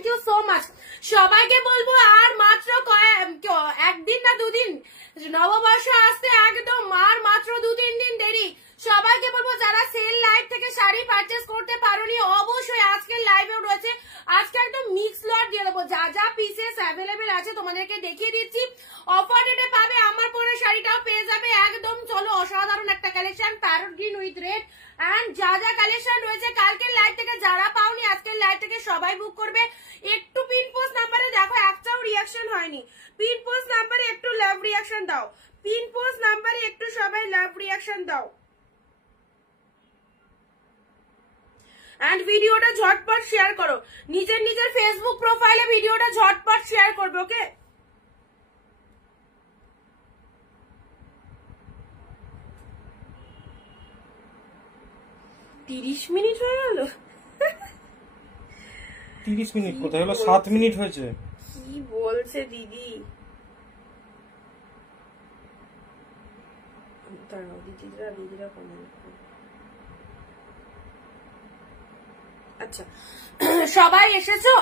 Thank you so much. সবাইকে বলবো আর মাত্র একদিন না দুদিন নববর্ষ আসতে, একদম আর মাত্র 2-3 দিন দেরি। সবাইকে বলবো যারা সেল লাইভ থেকে শাড়ি পারচেস করতে পারোনি অবশ্যই আজকের লাইভেও রয়েছে। আজকে একদম মিক্স লট দিয়ে দেবো, যা যা পিসেস অ্যাভেলেবেল আছে তোমাদেরকে দেখিয়ে দিচ্ছি। অফার রেটে পাবে, আমার পরে শাড়িটাও পেয়ে যাবে একদম। চলো অসাধারণ একটা collection, parrot green with red and যা যা কালেকশন রয়েছে কালকের লাইভ থেকে যারা পাওনি আজকের লাইভ থেকে সবাই বুক করবে। একটু পিন পোস্ট নাম্বারে দেখো একটাও রিয়াকশন হয়নি, পিন পোস্ট নাম্বারে একটু লাভ রিয়াকশন দাও, পিন পোস্ট নাম্বারে একটু সবাই লাভ রিয়াকশন দাও। এন্ড ভিডিওটা ঝটপট শেয়ার করো, নিজের নিজের ফেসবুক প্রোফাইলে ভিডিওটা ঝটপট শেয়ার করবে। ওকে, তিরিশ মিনিট হয়ে গেল। 30 মিনিট কোথায় হলো, 7 মিনিট হয়েছে। কি বলছে দিদি? দিদিরা কমেন্ট। আচ্ছা সবাই এসেছো,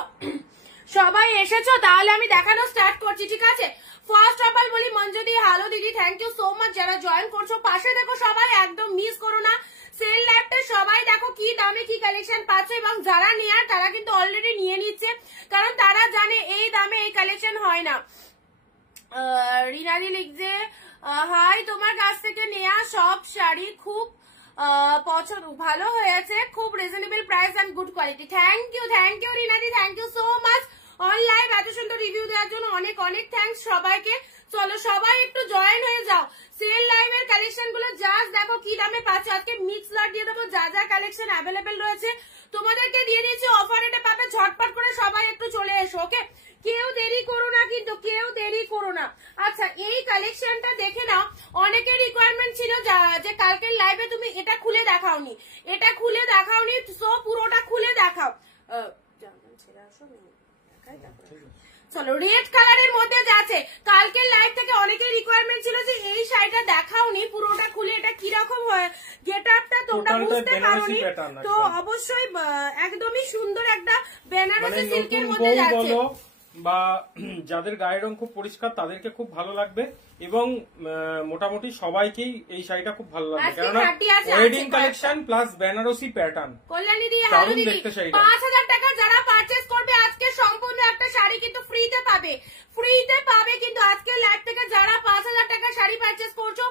সবাই এসেছো, তাহলে আমি দেখানো স্টার্ট করছি, ঠিক আছে? ফার্স্ট অফ অল বলি মঞ্জুদি হ্যালো দিদি, থ্যাংক ইউ সো মাচ যারা জয়েন করছো। পাশে দেখো সবাই, একদম মিস করো না সেল লাইভটা। সবাই দেখো কি দামে কি কালেকশন পাচ্ছ, এবং যারা নেয়ার তারা কিন্তু অলরেডি নিয়ে নিচ্ছে, কারণ তারা জানে এই দামে এই কালেকশন হয় না। রিনাদি লিখছে হাই, তোমার কাছ থেকে নেয়া সব শাড়ি খুব পছন্দ, ভালো হয়েছে, খুব reasonable price and good quality. Thank you রিনাদি, thank you so much on live এত সুন্দর রিভিউ দেওয়ার জন্য অনেক অনেক থ্যাংকস সবাইকে। চলো সবাই একটু জয়েন হয়ে যাও, সেল লাইভের কালেকশন গুলো জাস্ট দেখো কি দামে পাচ্ছ। আজকে মিক্স লট দিয়ে দেবো, যা যা কালেকশন অ্যাভেলেবেল রয়েছে তোমাদেরকে দিয়ে দিয়েছি, অফার রেটে পাবে। ঝটপট করে সবাই একটু চলে এসো। ওকে, কেউ দেরি করো না কিন্তু, কেউ দেরি করো না। আচ্ছা এই কালেকশনটা দেখে নাও, অনেকের রিকোয়ারমেন্ট ছিল যে কালকের লাইভে তুমি এটা খুলে দেখাওনি, এটা খুলে দেখাওনি, সো পুরোটা খুলে দেখাও। ছেড়ে আসো, চলো রেড কালারের মধ্যে যাচ্ছে। কালকের লাইভ থেকে অনেকের রিকোয়ারমেন্ট ছিল যে এই শাড়িটা দেখাওনি, পুরোটা খুলে এটা কিরকম গেট আপটা তোমরা বুঝতে পারোনি, তো অবশ্যই একদমই সুন্দর একটা বেনারসি সিল্কের মধ্যে যাচ্ছে। বা যাদের গায়ের রং খুব পরিষ্কার তাদেরকে খুব ভালো লাগবে, এবং মোটামুটি সবাইকেই এই শাড়িটা খুব ভালো লাগবে, কারণ wedding collection plus Banarasi pattern. Kalyani di hello দিদি, 5000 টাকা যারা পারচেজ করবে আজকে সম্পূর্ণ একটা শাড়ি কিন্তু ফ্রিতে পাবে, ফ্রিতে পাবে। কিন্তু আজকে লাইভ থেকে যারা 5000 টাকা শাড়ি পারচেজ করছো,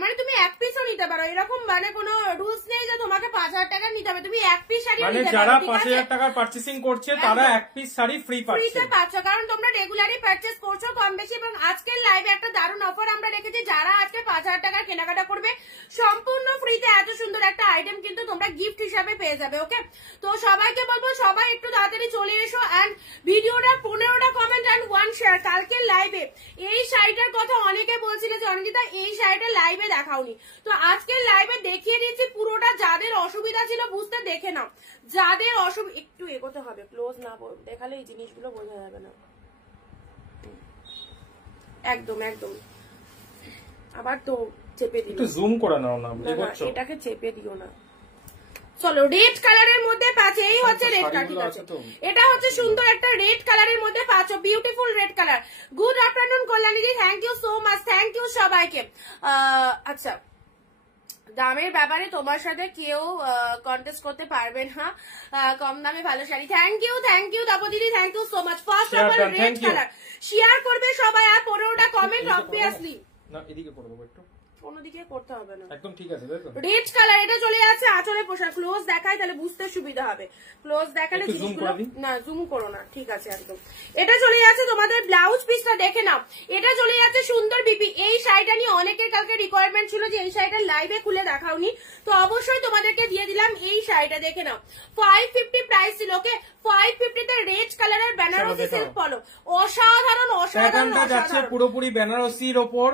মানে তুমি এক পিসও নিতে পারো, এরকম মানে কোনো রুলস নেই যে তোমাকে 5000 টাকা নিতে হবে, তুমি এক পিস শাড়ি নিতে পারো। যারা 5000 টাকার পারচেসিং করছে তারা এক পিস শাড়ি ফ্রিতে পাচ্ছ, কারণ তোমরা রেগুলারই পারচেজ করছো কম বেশি। এবং আজকের লাইভে একটা দারুণ অফার আমরা রেখেছি, যারা আজকে 5000 টাকার কেনাকাটা করবে সম্পূর্ণ ফ্রিতে এত সুন্দর একটা আইটেম কিন্তু তোমরা গিফট হিসাবে পেয়ে যাবে। ওকে, তো সবাইকে বলবো সবাই একটু তাড়াতাড়ি চলে এসো, এন্ড ভিডিওটা 15টা কমেন্ট এন্ড 1 শেয়ার। কালকের লাইভে এই শাড়িটার কথা অনেকে বলছিল যে অনিন্দিতা এই শাড়িটা লাইভে দেখাওনি, তো আজকের লাইভে দেখিয়ে দিচ্ছি পুরোটা। যাদের অসুবিধা ছিল বুঝতে দেখে নাও, যাদের অসুবিধা একটু এগোতে হবে, ক্লোজ না দেখালে এই জিনিসগুলো বোঝা যাবে না। একদম একদম, আবার তো চেপে দিও, একটু জুম করে নাও না, এটাকে চেপে দিও না। চলো রেড কালারের মধ্যে পাচ্ছে, এই হচ্ছে রেড কালার, ঠিক আছে? এটা হচ্ছে সুন্দর একটা রেড কালারের মধ্যে পাচ্ছ, beautiful red colour. Good afternoon Kalyani di, thank you so much, thank you সবাইকে। আচ্ছা দামের ব্যাপারে তোমার সাথে কেউ কন্টেস্ট করতে পারবে না, কম দামে ভালো sari. Thank you Tapo didi, thank you so much. First of all red colour share করবে সবাই, আর 15টা কমেন্ট অবভিয়াসলি না এদিকে করব, একটু কোনদিকে করতে হবে না, একদম ঠিক আছে। দেখো রেড কালার, এটা চলে যাচ্ছে আঁচলে পোশাক। ক্লোজ দেখাই তাহলে বুঝতে সুবিধা হবে, ক্লোজ দেখালে জিনিসগুলো না জুম করো না, ঠিক আছে একদম। এটা চলে যাচ্ছে তোমাদের ব্লাউজ পিসটা দেখে নাও, এটা চলে যাচ্ছে সুন্দর বিপি। এই শাড়িটা নিয়ে অনেকের কালকে রিকোয়ারমেন্ট ছিল যে এই শাড়িটা লাইভে খুলে দেখাওনি, তো অবশ্যই তোমাদেরকে দিয়ে দিলাম এই শাড়িটা, দেখে নাও। 550 প্রাইস ছিল। ওকে, 550 তে রেড কালারের বেনারসি সিল্ক পলো, অসাধারণ অসাধারণ যাচ্ছে পুরোপুরি বেনারসির ওপর,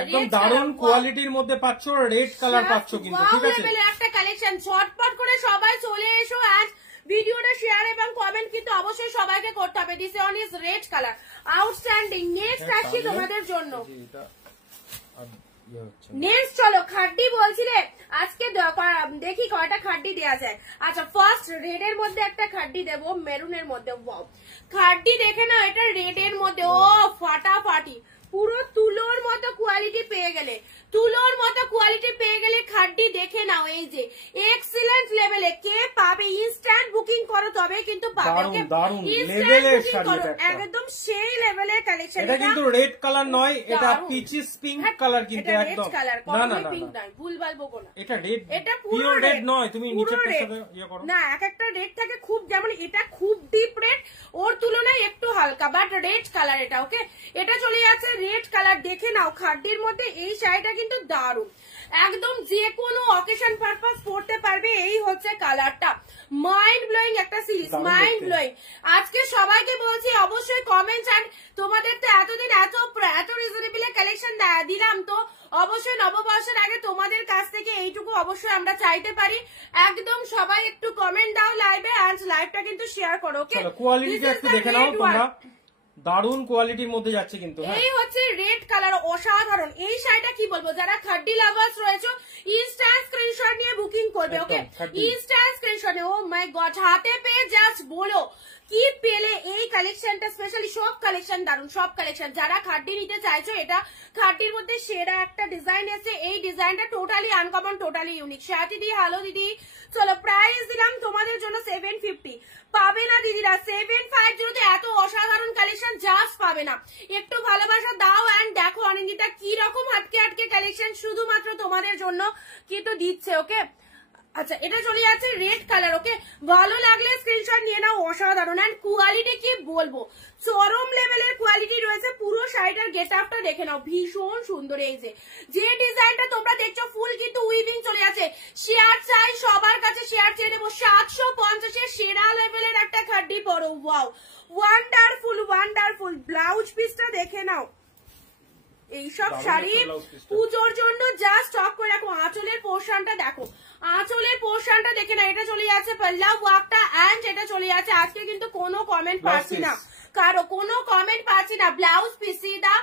একদম দারুণ কোয়ালিটির মধ্যে পাচ্ছ, রেড কালার পাচ্ছ কিন্তু, ঠিক আছে? একটা কালেকশন, ঝটপট করে সবাই চলে এসো, আর ভিডিওটা শেয়ার এবং কমেন্ট কিন্তু অবশ্যই সবাইকে করতে হবে। This one is red colour, outstanding. Next আসছি তোমাদের জন্য, নেক্সট চলো খাড্ডি বলছিলে আজকে দেখি কয়টা খাড্ডি দেওয়া যায়। আচ্ছা ফার্স্ট রেড এর মধ্যে একটা খাড্ডি দেবো, মেরুনের মধ্যে। ওয়াও খাড্ডি দেখে না, এটা রেড এর মধ্যে ও ফাটাফাটি, পুরো তুলোর মতো কোয়ালিটি পেয়ে গেলে, তুলোর মতো কোয়ালিটি পেয়ে গেলে খাড্ডি দেখে নাও। এই যে এক্সিলেন্ট লেভেলে, কে পাবে ইনস্ট্যান্ট বুকিং করো তবে কিন্তু পাবে। একদম সেই লেভেলের কালেকশন। এটা কিন্তু রেড কালার নয়, এটা পিচিস পিঙ্ক কালার কিন্তু একদম। না না না ভুলভাল বকো না, এটা রেড, এটা পুরো রেড নয়। তুমি নিচেরটার সাথে ইয়ে করো না, এক একটা রেড থাকে খুব, যেমন এটা খুব ডিপ রেড, ওর তুলনায় একটু হালকা, বাট রেড কালার এটা। ওকে এটা চলে যাচ্ছে রেড কালার, দেখে নাও খাড্ডির মধ্যে। এই শাড়িটা কিন্তু দারুণ, একদম যে কোনো অকেশন পারপাস পড়তে পারবে। এই হচ্ছে কালারটা, মাইন্ড ব্লোয়িং একটা সিরিজ, মাইন্ড ব্লোয়িং। আজকে সবাইকে বলছি অবশ্যই কমেন্ট, অ্যান্ড তোমাদের তো এতদিন এত রিজনেবল কালেকশন দিলাম, তো অবশ্যই নববর্ষের আগে তোমাদের কাছ থেকে এইটুকু অবশ্যই আমরা চাইতে পারি। একদম সবাই একটু কমেন্ট দাও লাইভে, আর লাইভটা কিন্তু শেয়ার করো। ওকে কোয়ালিটিটা একটু দেখে নাও তোমরা, দারুন কোয়ালিটির মধ্যে যাচ্ছে কিন্তু। এই হচ্ছে রেড কালার, অসাধারণ। এই শাড়িটা কি বলবো, যারা খাড্ডি লাভার্স রয়েছে ইনস্ট্যান্ট স্ক্রিনশট নিয়ে বুকিং করবে। ওকে ইনস্ট্যান্ট স্ক্রিনশট। ও মাই গড, হাতে পেয়ে জাস্ট বলো কি পেলে এই কালেকশনটা। স্পেশালি সব কালেকশন দারুন, সব কালেকশন। যারা খাড্ডি নিতে চাইছো, এটা খাড্ডির মধ্যে সেরা একটা ডিজাইন এসেছে। এই ডিজাইনটা totally uncommon, totally unique. Sari দিদি, হ্যালো দিদি। চলো প্রাইস দিলাম তোমাদের জন্য 750, পাবে না দিদিরা 750 তে এত অসাধারণ কালেকশন জাস্ট পাবে না। একটু ভালোবাসা দাও অ্যান্ড দেখো অনিন্দিতা কি রকম হাটকে হাটকে কালেকশন শুধুমাত্র তোমাদের জন্য কিন্তু দিচ্ছে। ওকে আচ্ছা এটা চলে যাচ্ছে রেড কালার। ওকে ভালো লাগলে স্ক্রিনশট নিয়ে নাও, অসাধারণ। এন্ড কোয়ালিটি কি বলবো, চরম লেভেলের কোয়ালিটি রয়েছে। পুরো শাড়িটার গেট আপটা দেখে নাও, ভীষণ সুন্দর। এই যে ডিজাইনটা তোমরা দেখছো ফুল কিন্তু উইভিং চলে যাচ্ছে। শেয়ার চাই সবার কাছে, শেয়ার চেয়ে নেবো। 750 এর সেরা লেভেলের একটা খাড্ডি পরো। Wow wonderful wonderful. ব্লাউজ পিসটা দেখে নাও। এইসব শাড়ি পুজোর জন্য যা স্টক করে রাখো। আঁচলের পোর্শনটা দেখো, আঁচলের পোর্শনটা দেখে না। এটা চলে যাচ্ছে পাল্লা ওয়ার্কটা, এন্ড এটা চলে যাচ্ছে। আজকে কিন্তু কোনো কমেন্ট পাচ্ছি না, কারো কোনো কমেন্ট পাচ্ছি না। ব্লাউজ পিস দা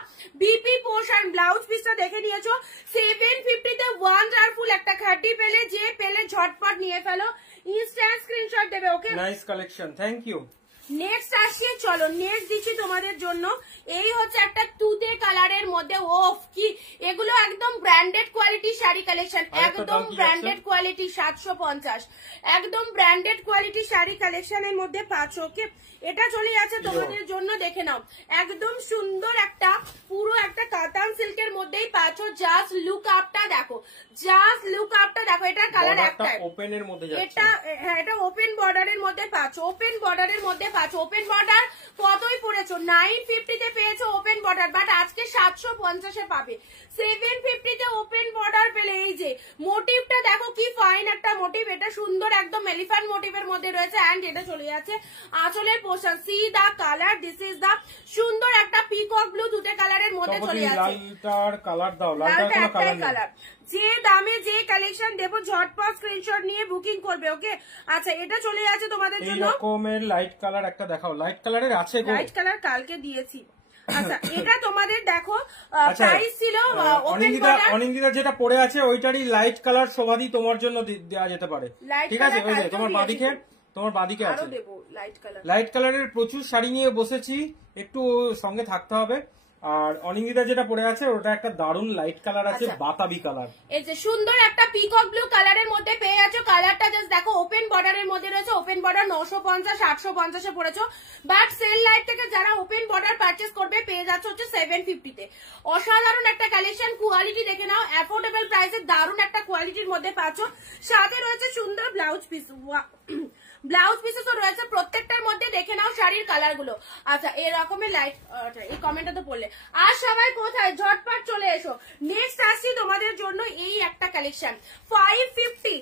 বিপি পোর্শন, ব্লাউজ পিসটা দেখে নিয়েছো। 750 তে ওয়ান্ডারফুল একটা খাড্ডি পেলে, যে পেলে ঝটপট নিয়ে ফেলো, ইনস্ট্যান্ট স্ক্রিনশট দেবে। Okay nice collection, thank you. Next আসি, চলো নেক্সট দিচ্ছি তোমাদের জন্য। এই হচ্ছে একটা তুতে কালারের মধ্যে। ওফ কি এগুলো একদম ব্র্যান্ডেড কোয়ালিটি শাড়ি কালেকশন, একদম ব্র্যান্ডেড কোয়ালিটি। 750 একদম ব্র্যান্ডেড কোয়ালিটি শাড়ি কালেকশনের মধ্যে পাচ্ছ। ওকে এটা চলে যাচ্ছে তোমাদের জন্য, দেখে নাও। একদম সুন্দর একটা, পুরো একটা কাতান সিল্কের মধ্যেই পাচ্ছ। জাস্ট লুক আপটা দেখো, জাস্ট লুক আপটা দেখো। এটা কালার একটা ওপেন এর মধ্যে যাচ্ছে। এটা হ্যাঁ, এটা ওপেন বর্ডারের মধ্যে পাচ্ছ, ওপেন বর্ডারের মধ্যে পাচ্ছ। ওপেন বর্ডার কতই পড়েছো, 950 তে পেয়েছো ওপেন বর্ডার, বাট আজকে 750 এ পাবে। 750 তে ওপেন বর্ডার পেলে। এই যে মোটিভটা দেখো কি ফাইন একটা মোটিভ, এটা সুন্দর একদম এলিফ্যান্ট মোটিভের মধ্যে রয়েছে। এন্ড এটা চলে যাচ্ছে আঁচলের portion. See the colour, this is the সুন্দর একটা পিকক ব্লু দুটে কালারের মধ্যে চলে যাচ্ছে। লালটার কালার দাও, লালটার কোনো কালার। যে দামে যে কালেকশন দেবো ঝটপট স্ক্রিনশট নিয়ে বুকিং করবে। ওকে আচ্ছা এটা চলে যাচ্ছে তোমাদের জন্য। এই রকমের লাইট কালার একটা দেখাও। লাইট কালারের আছে গো, লাইট কালার কালকে দিয়েছি। আচ্ছা এটা তোমাদের দেখো প্রাইস ছিল ওপেন বর্ডার। অনিন্দিতা যেটা পড়ে আছে ওইটারই লাইট কালার সমাধি তোমার জন্য দেওয়া যেতে পারে, ঠিক আছে? ওই যে তোমার বাদিকে আছে লাইট কালারের প্রচুর শাড়ি নিয়ে বসেছি, একটু সঙ্গে থাকতে হবে। আর অনিন্দিতা যেটা পড়ে আছে ওটা একটা দারুন লাইট কালার আছে, বাতাবি কালার। এই যে সুন্দর একটা পিকক ব্লু কালারের মধ্যে পেয়ে যাচ্ছ। কালারটা জাস্ট দেখো, ওপেন বর্ডারের মধ্যে রয়েছে। ওপেন বর্ডার 950 850 এ পড়েছো, বাট সেল লাইট থেকে যারা ওপেন বর্ডার পারচেস করবে পেয়ে যাচ্ছে হচ্ছে 750 তে। অসাধারণ একটা কালেকশন, কোয়ালিটি দেখে নাও, অ্যাফোর্ডেবল প্রাইসে দারুণ একটা কোয়ালিটির মধ্যে পাচ্ছ। সাথে রয়েছে সুন্দর ব্লাউজ পিস, ব্লাউজ পিসেসও রয়েছে প্রত্যেকটার মধ্যে। দেখে নাও শাড়ির কালার গুলো। আচ্ছা এই রকমের লাইট, এই কমেন্টটা তো পড়লে। আর সবাই কোথায়, ঝটপট চলে এসো। নেক্সট আসছি তোমাদের জন্য এই একটা কালেকশন 550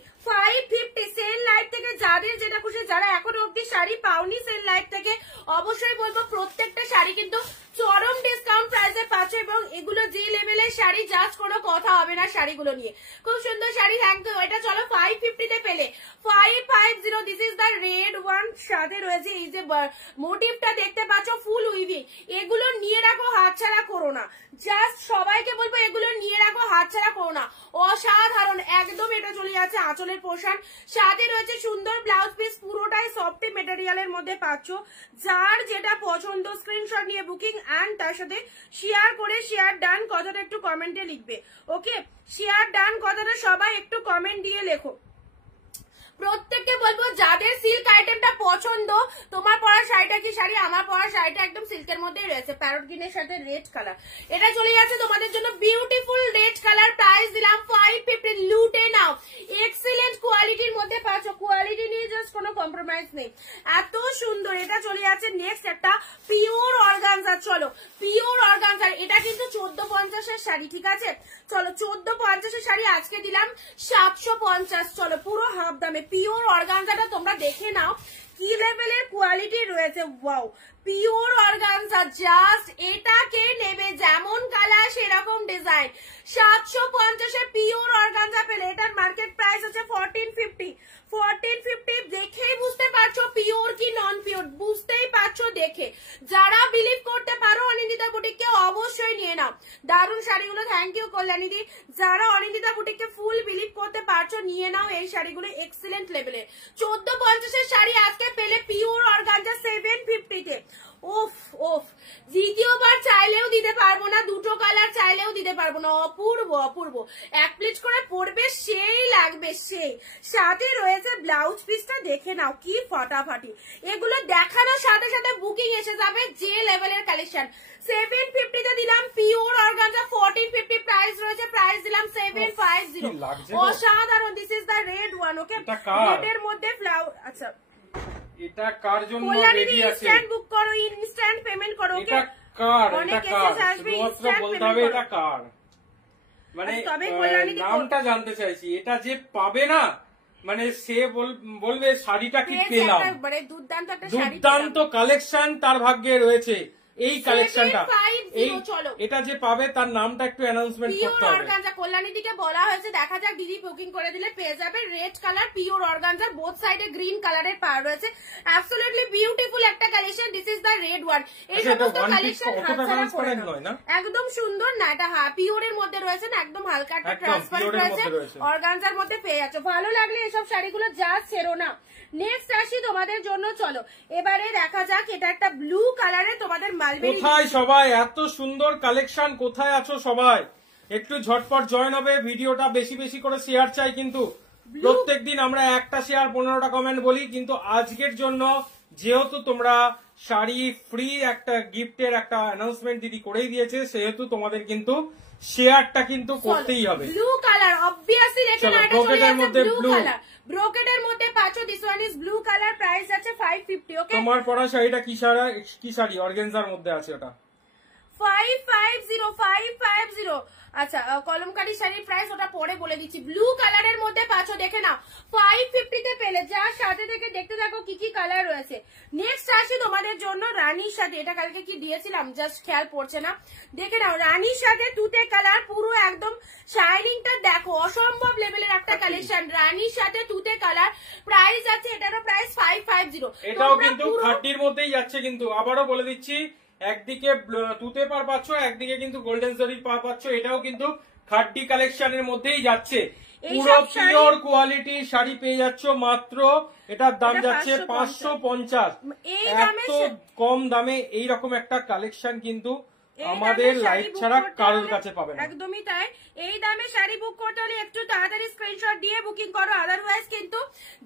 সেল লাইট থেকে। যাদের যেটা খুশি, যারা এখনো অব্দি শাড়ি পাওনি সেল লাইট থেকে, অবশ্যই বলবো প্রত্যেকটা শাড়ি কিন্তু চরম ডিসকাউন্ট প্রাইসে পাচ্ছ। এবং এগুলো যে লেভেলের শাড়ি, জাস্ট কোনো কথা হবে না শাড়িগুলো নিয়ে। খুব সুন্দর শাড়ি, থ্যাংক ইউ। এটা চলো 550 তে পেলে। 550 this is the red one, সাথে রয়েছে এই যে মোটিভটা দেখতে পাচ্ছ ফুল উইভিং। এগুলো নিয়ে রাখো, হাতছাড়া করো না, জাস্ট সবাইকে বলবো এগুলো নিয়ে রাখো, হাতছাড়া করো না, অসাধারণ একদম। এটা চলে যাচ্ছে আঁচলের পোর্শন, সাথে রয়েছে সুন্দর ব্লাউজ পিস, পুরোটাই সফট মেটেরিয়ালের মধ্যে পাচ্ছ। যার যেটা পছন্দ স্ক্রিনশট নিয়ে বুকিং অ্যান্ড তার সাথে শেয়ার করে, শেয়ার ডান কথাটা একটু কমেন্টে লিখবে। ওকে, শেয়ার ডান কথাটা সবাই একটু কমেন্ট দিয়ে লেখো। প্রত্যেককে বলবো যাদের সিল্ক আইটেমটা পছন্দ, তোমার পরা শাড়িটা কি শাড়ি, আমার পরা শাড়িটা একদম সিল্কের মধ্যেই রয়েছে, প্যারট গ্রিনের সাথে রেড কালার। এটা চলে যাচ্ছে তোমাদের জন্য বিউটিফুল রেড কালার, প্রাইস দিলাম 550। লুটে নাও, এক্সিলেন্ট কোয়ালিটির মধ্যে পাচ্ছ, কোয়ালিটি নিয়ে জাস্ট কোনো কম্প্রোমাইজ নেই, এত সুন্দর। এটা চলে যাচ্ছে নেক্সট একটা পিওর অর্গানজা। চলো পিওর অর্গানজার, এটা কিন্তু 1450-এর শাড়ি, ঠিক আছে। চলো 1450-এর শাড়ি আজকে দিলাম 750। চলো পুরো হাফ দামে পিওর অর্গানজাটা তোমরা দেখে নাও কি লেভেলের কোয়ালিটি রয়েছে। ওয়াও, পিওর অর্গানজা, জাস্ট এটাকে নেবে, যেমন কালার সেরকম ডিজাইন। 750-এ পিওর অর্গানজা পেলে, এটার মার্কেট প্রাইস হচ্ছে 1450। 1450 দেখেই বুঝতে পারছো পিওর কি নন পিওর, বুঝতেই পারছো দেখে। যারা বিলিভ করতে পারো অনিন্দিতা বুটিককে অবশ্যই নিয়ে নাও, দারুণ শাড়িগুলো। থ্যাংক ইউ কল্যাণীদি। যারা অনিন্দিতা বুটিককে ফুল বিলিভ করতে পারছো নিয়ে নাও এই শাড়িগুলো, এক্সিলেন্ট লেভেলের। 1450-এর শাড়ি আজকে পেলে পিওর অর্গানজা 750-তে। ওফ ওফ, দ্বিতীয়বার চাইলেও দিতে পারবো না, দুটো কালার চাইলেও দিতে পারবো না, অপূর্ব অপূর্ব। এক প্লিট করে পরবে সেই লাগবে সেই। সাথে রয়েছে ব্লাউজ পিসটা, দেখে নাও কি ফাটাফাটি। এগুলো দেখানোর সাথে সাথে বুকিং এসে যাবে, যে লেভেলের কালেকশন। 750-তে দিলাম পিওর অর্গানজা, 1450 প্রাইস রয়েছে, প্রাইস দিলাম 750। অসাধারণ, this is the red one. Okay, রেডের মধ্যে ফ্লাওয়ার। আচ্ছা, এটা কার জন্য রেডি আছে? ইনস্ট্যান্ট বুক করো, ইনস্ট্যান্ট পেমেন্ট করো। ওকে, এটা কার, এটা কার শুধুমাত্র বলতে হবে এটা কার, মানে নামটা জানতে চাইছি। এটা যে পাবে না, মানে সে বলবে শাড়িটা কি পেলাম, মানে দুর্দান্ত একটা শাড়ি, দুর্দান্ত কালেকশন তার ভাগ্যে রয়েছে। এই কালেকশনটা, এই এটা যে পাবে তার নামটা একটু অ্যানাউন্সমেন্ট করতে হবে। অর্গানজা কল্যাণী দিকে বলা হয়েছে, দেখা যাক দিদি বুকিং করে দিলে পেয়ে যাবে। Red colour pure organza, both সাইডে গ্রিন কালারের পার রয়েছে, অ্যাবসলিউটলি বিউটিফুল একটা collection. This is the red one. এই সমস্ত কালেকশন একদম সুন্দর না, এটা পিওরের মধ্যে রয়েছে না, একদম হালকা একটা ট্রান্সপারেন্ট রয়েছে, অর্গানজার মধ্যে পেয়ে যাচ্ছে। ভালো লাগলে এসব শাড়িগুলো জাস্ট ছেড়ো না। নেক্সট আসি তোমাদের জন্য, চলো এবারে দেখা যাক, এটা একটা ব্লু কালারে তোমাদের মালবেরি। কোথায় সবাই, এত সুন্দর কালেকশন কোথায় আছো সবাই? একটু ঝটপট জয়েন হবে, ভিডিওটা বেশি বেশি করে শেয়ার চাই। কিন্তু প্রত্যেকদিন আমরা একটা শেয়ার 15টা কমেন্ট বলি, কিন্তু আজকের জন্য যেহেতু তোমরা শাড়ি ফ্রি একটা গিফটের একটা অ্যানাউন্সমেন্ট দিদি করেই দিয়েছে, সেহেতু তোমাদের কিন্তু শেয়ারটা কিন্তু করতেই হবে। ব্লু কালার অবভিয়াসলি দেখে না, এটা চলে যাচ্ছে ব্লু কালার, ব্রোকেডের মধ্যে পাচ্ছো। This one is blue colour, price আছে 550। ওকে, তোমার পরা শাড়িটা কি শাড়ি? অর্গানজার মধ্যে আছে ওটা, 550। আচ্ছা, কলমকারী শাড়ির প্রাইস ওটা পরে বলে দিচ্ছি। ব্লু কালারের মধ্যে পাচ্ছো, দেখে নাও 550-তে পেলে। যার সাথে থেকে দেখতে থাকো কি কি কালার রয়েছে। নেক্সট আসি তোমাদের জন্য রানীর সাথে, এটা কালকে কি দিয়েছিলাম জাস্ট খেয়াল পড়ছে না, দেখে নাও রানীর সাথে তুতে কালার, পুরো একদম শাইনিংটা দেখো, অসম্ভব লেভেলের একটা কালেকশন। রানীর সাথে তুতে কালার, প্রাইস আছে এটারও প্রাইস 550। এটাও কিন্তু খাট্টির মধ্যেই যাচ্ছে, কিন্তু আবারও বলে দিচ্ছি, একদিকে তুতে পার পাচ্ছ, একদিকে কিন্তু গোল্ডেন জরির পার পাচ্ছ। এটাও কিন্তু খাট্টি কালেকশনের মধ্যেই যাচ্ছে, পুরো পিওর কোয়ালিটি শাড়ি পেয়ে যাচ্ছ মাত্র। এটার দাম যাচ্ছে 550। এত কম দামে এইরকম একটা কালেকশন কিন্তু আমাদের লাইট ছাড়া কারোর কাছে পাবে না। একদমই তাই, এই দামে শাড়ি বুক করতে হলে একটু তাড়াতাড়ি স্ক্রিনশট দিয়ে বুকিং করো, আদারওয়াইজ কিন্তু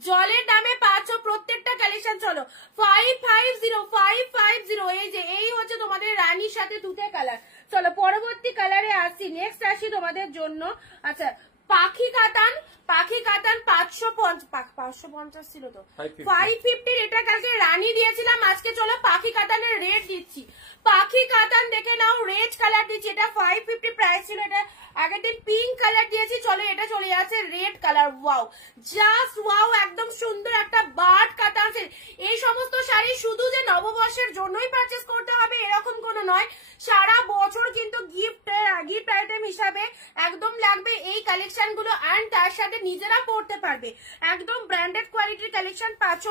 জলের দামে পাচ্ছ প্রত্যেকটা কালেকশন। চলো 550। এই যে এই হচ্ছে তোমাদের রানীর সাথে তুতে কালার। চলো পরবর্তী কালারে আসছি। নেক্সট আসি তোমাদের জন্য, আচ্ছা পাখি কাতান 550 ছিল তো 550। এটা কালকে রানী দিয়েছিলাম, আজকে চলো পাখি কাতানের রেট দিচ্ছি। পাখি কাতান দেখে নাও, রেড কালার দিচ্ছি, এটা 550 প্রাইস ছিল। এটা আগের দিন পিঙ্ক কালার দিয়েছি, চলো এটা চলে যাচ্ছে red colour. Wow, just wow, একদম সুন্দর একটা বাট কাতান। এই সমস্ত শাড়ি শুধু যে নববর্ষের জন্যই পারচেস করতে হবে এরকম কোনো নয়, সারা বছর কিন্তু গিফট আইটেম হিসাবে একদম লাগবে এই কালেকশন গুলো, এন্ড তার সাথে নিজেরা পড়তে পারবে। একদম ব্র্যান্ডেড কোয়ালিটির কালেকশন পাচ্ছ।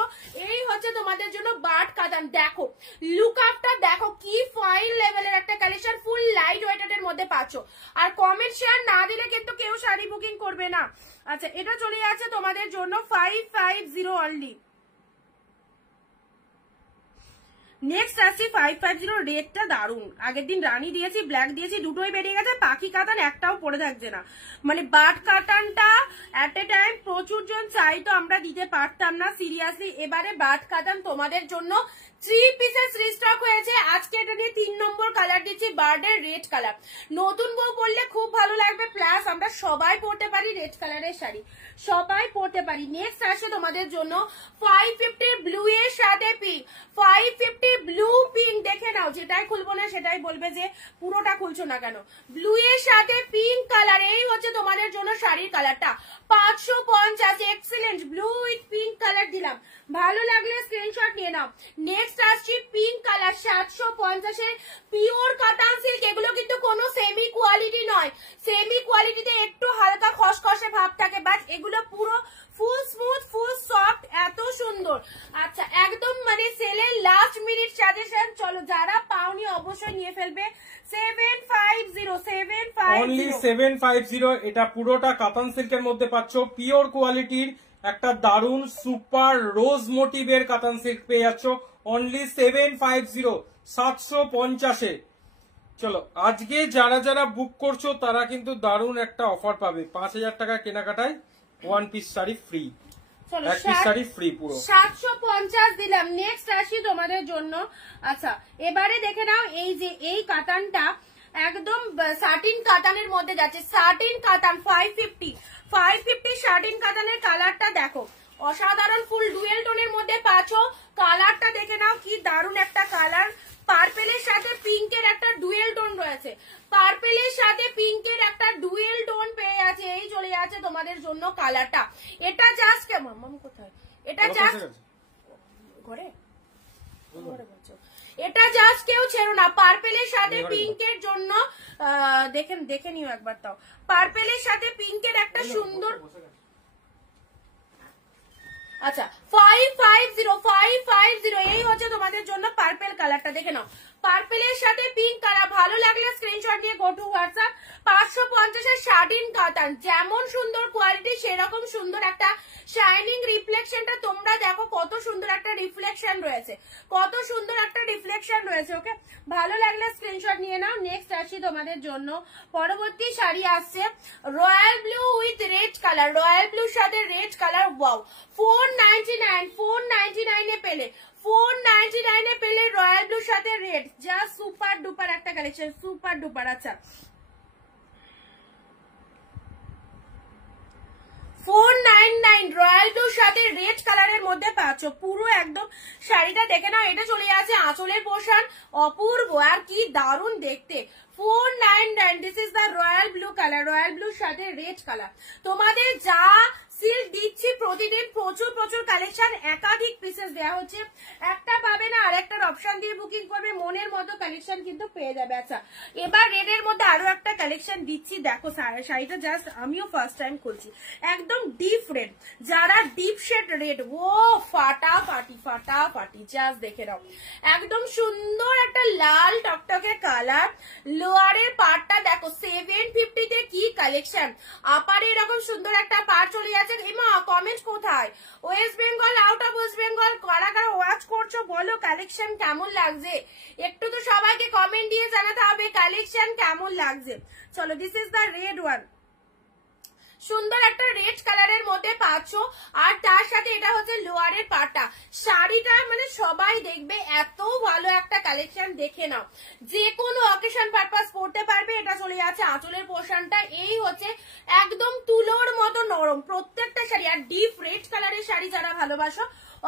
এই হচ্ছে তোমাদের জন্য বাট কাতান। দেখো লুক আপটা দেখো, কি ফাইন লেভেলের একটা কালেকশন, ফুল লাইট ওয়েটের মধ্যে পাচ্ছ। আর কমেন্ট শেয়ার না দিলে কিন্তু কেউ শাড়ি বুকিং করবে না। আচ্ছা, এটা চলে যাচ্ছে তোমাদের জন্য 550 অনলি। নেক্সট আসছি 550। রেডটা দারুন, আগের দিন রানী দিয়েছি, ব্ল্যাক দিয়েছি, দুটোই বেরিয়ে গেছে। পাখি কাতান একটাও পড়ে থাকছে না, মানে বাট কাতানটা এট এ টাইম প্রচুর জন চাইতো, আমরা দিতে পারতাম না সিরিয়াসলি। এবারে বাট কাতান তোমাদের জন্য 3 পিসেস রিস্টক হয়েছে। আজকে এটা নিয়ে 3 নম্বর কালার দিচ্ছি, বার্ডের রেড কালার। নতুন বউ পরলে খুব ভালো লাগবে, প্লাস আমরা সবাই পরতে পারি রেড কালারের শাড়ি, সবাই পরতে পারি। নেক্সট আসে তোমাদের জন্য 550 ব্লু এর সাথে পিঙ্ক। 550 ব্লু পিঙ্ক, দেখে নাও, যেটাই খুলবো না সেটাই বলবে যে পুরোটা খুলছো না কেন। ব্লু এর সাথে পিঙ্ক কালার, এই হচ্ছে তোমাদের জন্য শাড়ির কালারটা। 550, excellent blue with pink colour দিলাম, ভালো লাগলে স্ক্রিনশট নিয়ে নাও। নেক্সট আসছি পিঙ্ক কালার 750 এর পিওর কাতান সিল্ক। এগুলো কিন্তু কোনো সেমি কোয়ালিটি নয়, সেমি কোয়ালিটিতে একটু হালকা খসখসে ভাব থাকে, বাট এগুলো পুরো ফুল স্মুথ, ফুল সফট, এত সুন্দর। আচ্ছা, একদম মানে সেলের লাস্ট মিনিট সাজেশন, চলো যারা পাওনি অবশ্যই নিয়ে ফেলবে। 750 এটা পুরোটা কাতান সিল্কের মধ্যে পাচ্ছ, পিওর কোয়ালিটির একটা দারুন সুপার রোজ মোটিভের কাতান সিল্ক পেয়ে যাচ্ছ অনলি 750। চলো, আজকে যারা যারা বুক করছো তারা কিন্তু দারুন একটা অফার পাবে, 5000 টাকা কেনাকাটায় 1 piece sari free, 1 piece sari free পুরো 750 দিলাম। নেক্সট আসি তোমাদের জন্য। আচ্ছা, এবারে দেখে নাও, এই যে এই কাতানটা একদম সাটিন কাতানের মধ্যে যাচ্ছে, সাটিন কাতান 550 সাটিন কাতানের কালারটা দেখো, অসাধারণ ফুল ডুয়েল টোনের মধ্যে পাচ্ছ। কালারটা দেখে নাও, কি দারুণ একটা কালার। পার্পেলের সাথে পিঙ্কের একটা ডুয়েল টোন রয়েছে, পার্পেলের সাথে পিঙ্কের একটা ডুয়েল টোন পেয়ে আছে। এই চলে যাচ্ছে তোমাদের জন্য কালারটা। এটা জাস্ট কেমন মাম কোথায়, এটা জাস্ট ঘরে এটা জাস্ট কেউ ছেড়ো না। পার্পেলের সাথে পিঙ্কের জন্য দেখে নিও একবার, তাও পার্পেলের সাথে পিঙ্কের একটা সুন্দর। আচ্ছা, 550 এই হচ্ছে তোমাদের জন্য পার্পেল কালারটা, দেখে নাও। পার্পেলের সাথে পিঙ্ক কালার, ভালো লাগলে স্ক্রিনশট নিয়ে গো টু হোয়াটসঅ্যাপ। 550 এর শাটিন কাতান, যেমন সুন্দর কোয়ালিটি সেরকম সুন্দর একটা শাইনিং রিফ্লেকশনটা তোমরা দেখো, কত সুন্দর একটা রিফ্লেকশন রয়েছে, কত সুন্দর একটা রিফ্লেকশন রয়েছে। ওকে, ভালো লাগলে স্ক্রিনশট নিয়ে নাও। নেক্সট আসি তোমাদের জন্য, পরবর্তী শাড়ি আসছে royal blue with red colour, royal ব্লুর সাথে রেড কালার। ওয়াও, 499 এ পেলে, 499 এ পেলে রয়্যাল ব্লুর সাথে রেড, যা সুপার ডুপার একটা কালেকশন, সুপার ডুপার। আচ্ছা, 499 রয়্যাল ব্লুর সাথে রেড কালারের মধ্যে পাচ্ছ। পুরো একদম শাড়িটা দেখে নাও, এটা চলে যাচ্ছে আঁচলের পোর্শন, অপূর্ব আর কি দারুণ দেখতে। 499, this is the royal blue colour, royal ব্লুর সাথে রেড কালার। তোমাদের যা সিল্ক দিচ্ছি প্রতিদিন প্রচুর প্রচুর কালেকশন, একাধিক পিসেস দেওয়া হচ্ছে, একটা পাবে না আরেকটার অপশন দিয়ে বুকিং করবে, মনের মতো কালেকশন কিন্তু পেয়ে যাবে। আচ্ছা, এবার রেডের মধ্যে আরো একটা কালেকশন দিচ্ছি, দেখো শাড়িটা জাস্ট আমিও ফার্স্ট টাইম খুলছি, একদম ডিপ রেড, যারা ডিপ শেড রেড, ও ফাটাফাটি ফাটাফাটি, জাস্ট দেখে নাও, একদম সুন্দর একটা লাল টকটকে কালার। লোয়ারের পার্টটা দেখো, 750 তে কি কালেকশন, আপারে এরকম সুন্দর একটা পার্ট চলে যাচ্ছে। এমা কমেন্ট কোথায়, West Bengal, out of West Bengal, কারা কারা ওয়াচ করছো বলো, কালেকশন কেমন লাগছে একটু তো সবাইকে কমেন্ট দিয়ে জানাতে হবে কালেকশন কেমন লাগছে। চলো, this is the red one, সুন্দর একটা রেড কালারের মধ্যে পাচ্ছ, আর তার সাথে এটা হচ্ছে লোয়ারের পাটটা। শাড়িটা মানে সবাই দেখবে, এত ভালো একটা কালেকশন, দেখে নাও, যে কোনো অকেশন পারপাস পড়তে পারবে। এটা চলে যাচ্ছে আঁচলের পোর্শনটা, এই হচ্ছে একদম তুলোর মতো নরম প্রত্যেকটা শাড়ি। আর ডিপ রেড কালারের শাড়ি যারা ভালোবাসো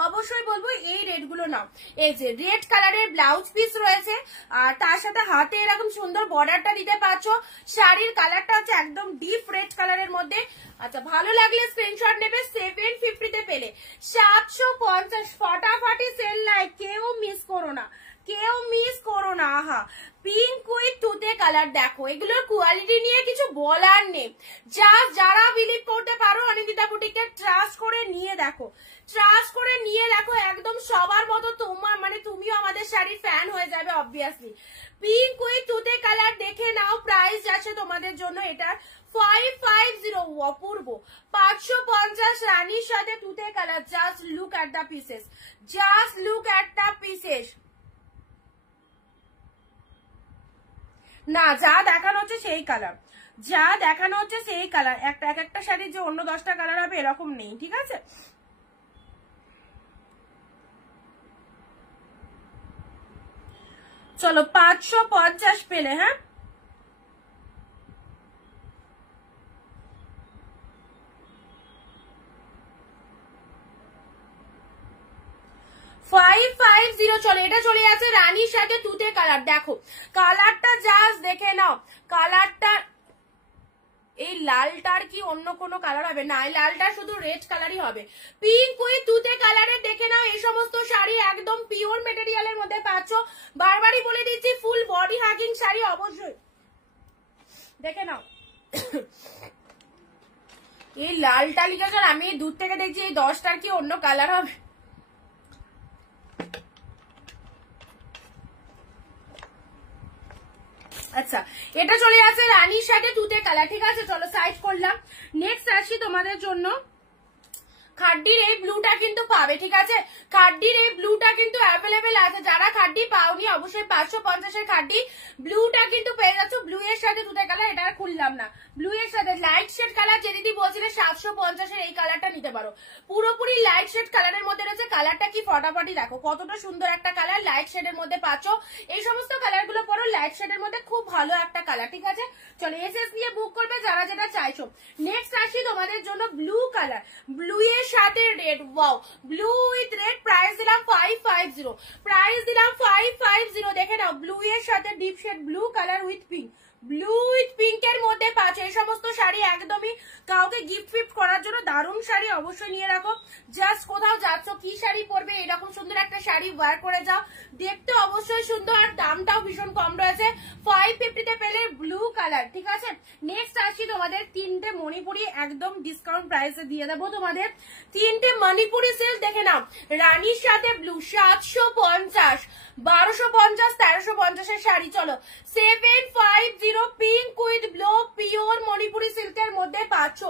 অবশ্যই বলবো এই রেড গুলো নাও। এই যে রেড কালারের ব্লাউজ পিস রয়েছে, আর তার সাথে হাতে এরকম সুন্দর বর্ডারটা দিতে পারছো। শাড়ির কালারটা হচ্ছে একদম ডিপ রেড কালারের মধ্যে। আচ্ছা, ভালো লাগলে স্ক্রিনশট নেবে। 750 তে পেলে 750, ফাটাফাটি সেল লাইক, কেউ মিস করো না, কেউ মিস করো না। আহা, পিঙ্ক উইথ তুতে কালার। দেখো এগুলোর কোয়ালিটি নিয়ে কিছু বলার নেই, যারা বিলিভ করতে পারো অনিন্দিতা বুটিককে ট্রাস্ট করে নিয়ে দেখো, ট্রাস্ট করে নিয়ে দেখো, একদম সবার মতো তোমার মানে তুমিও আমাদের শাড়ির ফ্যান হয়ে যাবে অবভিয়াসলি। পিঙ্ক উইথ তুতে কালার দেখে নাও, প্রাইস আছে তোমাদের জন্য এটা 550 অপূর্ব 550 রানীর সাথে তুতে colour. Just look at the pieces, just look at the pieces. না যা দেখানো হচ্ছে সেই কালার, যা দেখানো হচ্ছে সেই কালার, একটা শাড়ির যে অন্য 10টা কালার হবে এরকম নেই, ঠিক আছে। চলো 550 পেলে, হ্যাঁ 550। চলো এটা চলে আছে রানীর সাথে তুতে কালার। দেখো কালারটা জাস্ট দেখে নাও, কালারটা এই লালটার কি অন্য কোনো কালার হবে? না, এই লালটা শুধু রেড কালারই হবে। পিঙ্ক উইথ তুতে কালারে দেখে নাও, এই সমস্ত শাড়ি একদম পিওর মেটেরিয়ালের মধ্যে পাচ্ছ। বারবারই বলে দিচ্ছি ফুল বডি হাগিং শাড়ি অবশ্যই দেখে নাও। এই লালটা লিখেছ, আমি দূর থেকে দেখছি এই 10টার কি অন্য কালার হবে। আচ্ছা এটা চলে আসে রানীর সাথে তুতে কালার, ঠিক আছে। চলো সাইড করলাম, নেক্সট আসি তোমাদের জন্য। খাড্ডির এই ব্লুটা কিন্তু পাবে, ঠিক আছে। খাড্ডির এই ব্লুটা কিন্তু অ্যাভেলেবেল আছে, যারা খাড্ডি পাওনি অবশ্যই 550-এর খাড্ডি ব্লুটা কিন্তু পেয়ে যাচ্ছ। ব্লু এর সাথে তুতে কালার, এটা আর খুললাম না। ব্লু এর সাথে লাইট শেড কালার, যে দিদি বলছিলে 750-এর এই কালারটা নিতে পারো, পুরোপুরি লাইট শেড কালারের মধ্যে রয়েছে। কালারটা কি ফটাফটি দেখো, কতটা সুন্দর একটা কালার, লাইট শেডের মধ্যে পাচ্ছ। এই সমস্ত কালার গুলো পরো, লাইট শেডের মধ্যে খুব ভালো একটা কালার, ঠিক আছে। চলো এসএস নিয়ে বুক করবে যারা যেটা চাইছো। নেক্সট আসি তোমাদের জন্য ব্লু কালার, ব্লু এর সাথে red. Wow, blue with red, price দিলাম 550, প্রাইস দিলাম 550। দেখে নাও ব্লু এর সাথে deep shade blue colour with pink, blue with pink এর মধ্যে পাচ্ছ। এই সমস্ত শাড়ি একদমই কাউকে গিফট ফিফট করার জন্য দারুণ শাড়ি, অবশ্যই নিয়ে রাখো। জাস্ট কোথাও যাচ্ছ কি শাড়ি পরবে, এরকম সুন্দর একটা শাড়ি ওয়্যার করে যাও, দেখতে অবশ্যই সুন্দর, আর দামটাও ভীষণ কম রয়েছে। 550-তে পেলে ব্লু কালার, ঠিক আছে। নেক্সট আসি তোমাদের তিনটে মণিপুরি, একদম ডিসকাউন্ট প্রাইসে দিয়ে দেবো তোমাদের তিনটে মণিপুরি সিল্ক। দেখে নাও রানীর সাথে ব্লু 750, 1250, 1350-এর শাড়ি। চলো 750 pink with blue pure Manipuri সিল্কের মধ্যে পাচ্ছ,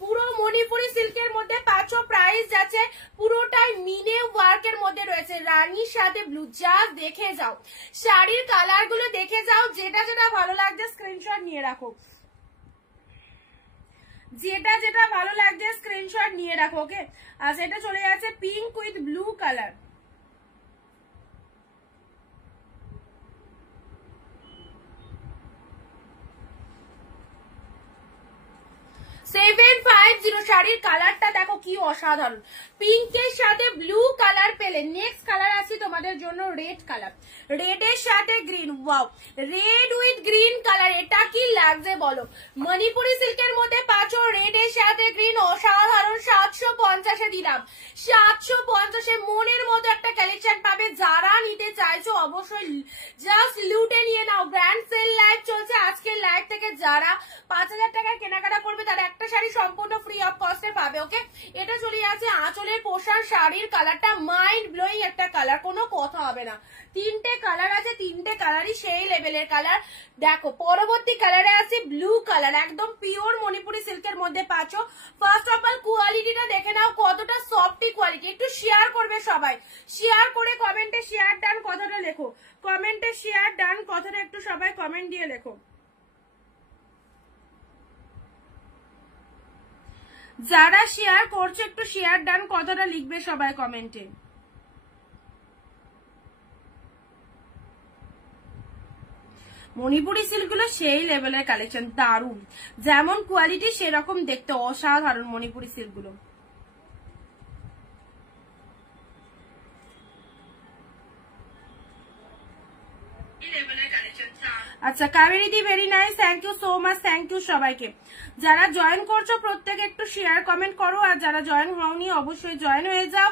পুরো মণিপুরি সিল্কের মধ্যে পাচ্ছ। প্রাইস যাচ্ছে পুরোটাই মিনে ওয়ার্কের মধ্যে রয়েছে, রানীর সাথে ব্লু। জাস্ট দেখে যাও, শাড়ির কালার গুলো দেখে যাও, যেটা যেটা ভালো লাগছে স্ক্রিনশট নিয়ে রাখো, যেটা যেটা ভালো লাগছে স্ক্রিনশট নিয়ে রাখো, ওকে। আর এটা চলে যাচ্ছে পিঙ্ক উইথ ব্লু কালার। 750 শাড়ির কালারটা দেখো কি অসাধারণ, পিঙ্কের সাথে ব্লু কালার পেলে। নেক্সট কালার আছে তোমাদের জন্য রেড কালার, রেড এর সাথে green. Wow, red with green colour, এটা কি লাগছে বলো। মণিপুরি সিল্কের মধ্যে পাচ্ছ, রেড এর সাথে গ্রিন, অসাধারণ। 750-এ দিলাম, 750-এ মনের মতো একটা কালেকশন পাবে। যারা নিতে চাইছো অবশ্যই জাস্ট লুটে নিয়ে নাও। ব্র্যান্ড সেল লাইভ চলছে আজকের লাইভ থেকে, যারা 5000 টাকার কেনাকাটা করবে তারা একটা শাড়ি সম্পূর্ণ ফ্রি অফ কস্টে পাবে, ওকে। এটা চলে যাচ্ছে আঁচলের পোশাক, শাড়ির কালারটা মাইন্ড ব্লোয়িং একটা কালার, কোনো কথা হবে না। তিনটে কালার আছে, তিনটে কালারই সেই লেভেলের কালার। দেখো পরবর্তী কালারে আছে ব্লু কালার, একদম পিওর মণিপুরি সিল্কের মধ্যে পাচ্ছ। ফার্স্ট অফ অল কোয়ালিটিটা দেখে নাও, কতটা সফটি কোয়ালিটি। একটু শেয়ার করবে সবাই, শেয়ার করে কমেন্টে শেয়ার ডান কথাটা লেখো, কমেন্টে শেয়ার ডান কথাটা একটু সবাই কমেন্ট দিয়ে লেখো। যারা শেয়ার করছে একটু শেয়ার ডান কথাটা লিখবে সবাই কমেন্টে। মণিপুরি সিল্ক গুলো সেই লেভেলের কালেকশন, দারুন, যেমন কোয়ালিটি সেরকম দেখতে, অসাধারণ মণিপুরি সিল্ক গুলো। আচ্ছা Kaberi di very nice, thank you so much, thank you সবাইকে। যারা জয়েন করছো প্রত্যেকে একটু শেয়ার কমেন্ট করো, আর যারা জয়েন হওনি অবশ্যই জয়েন হয়ে যাও।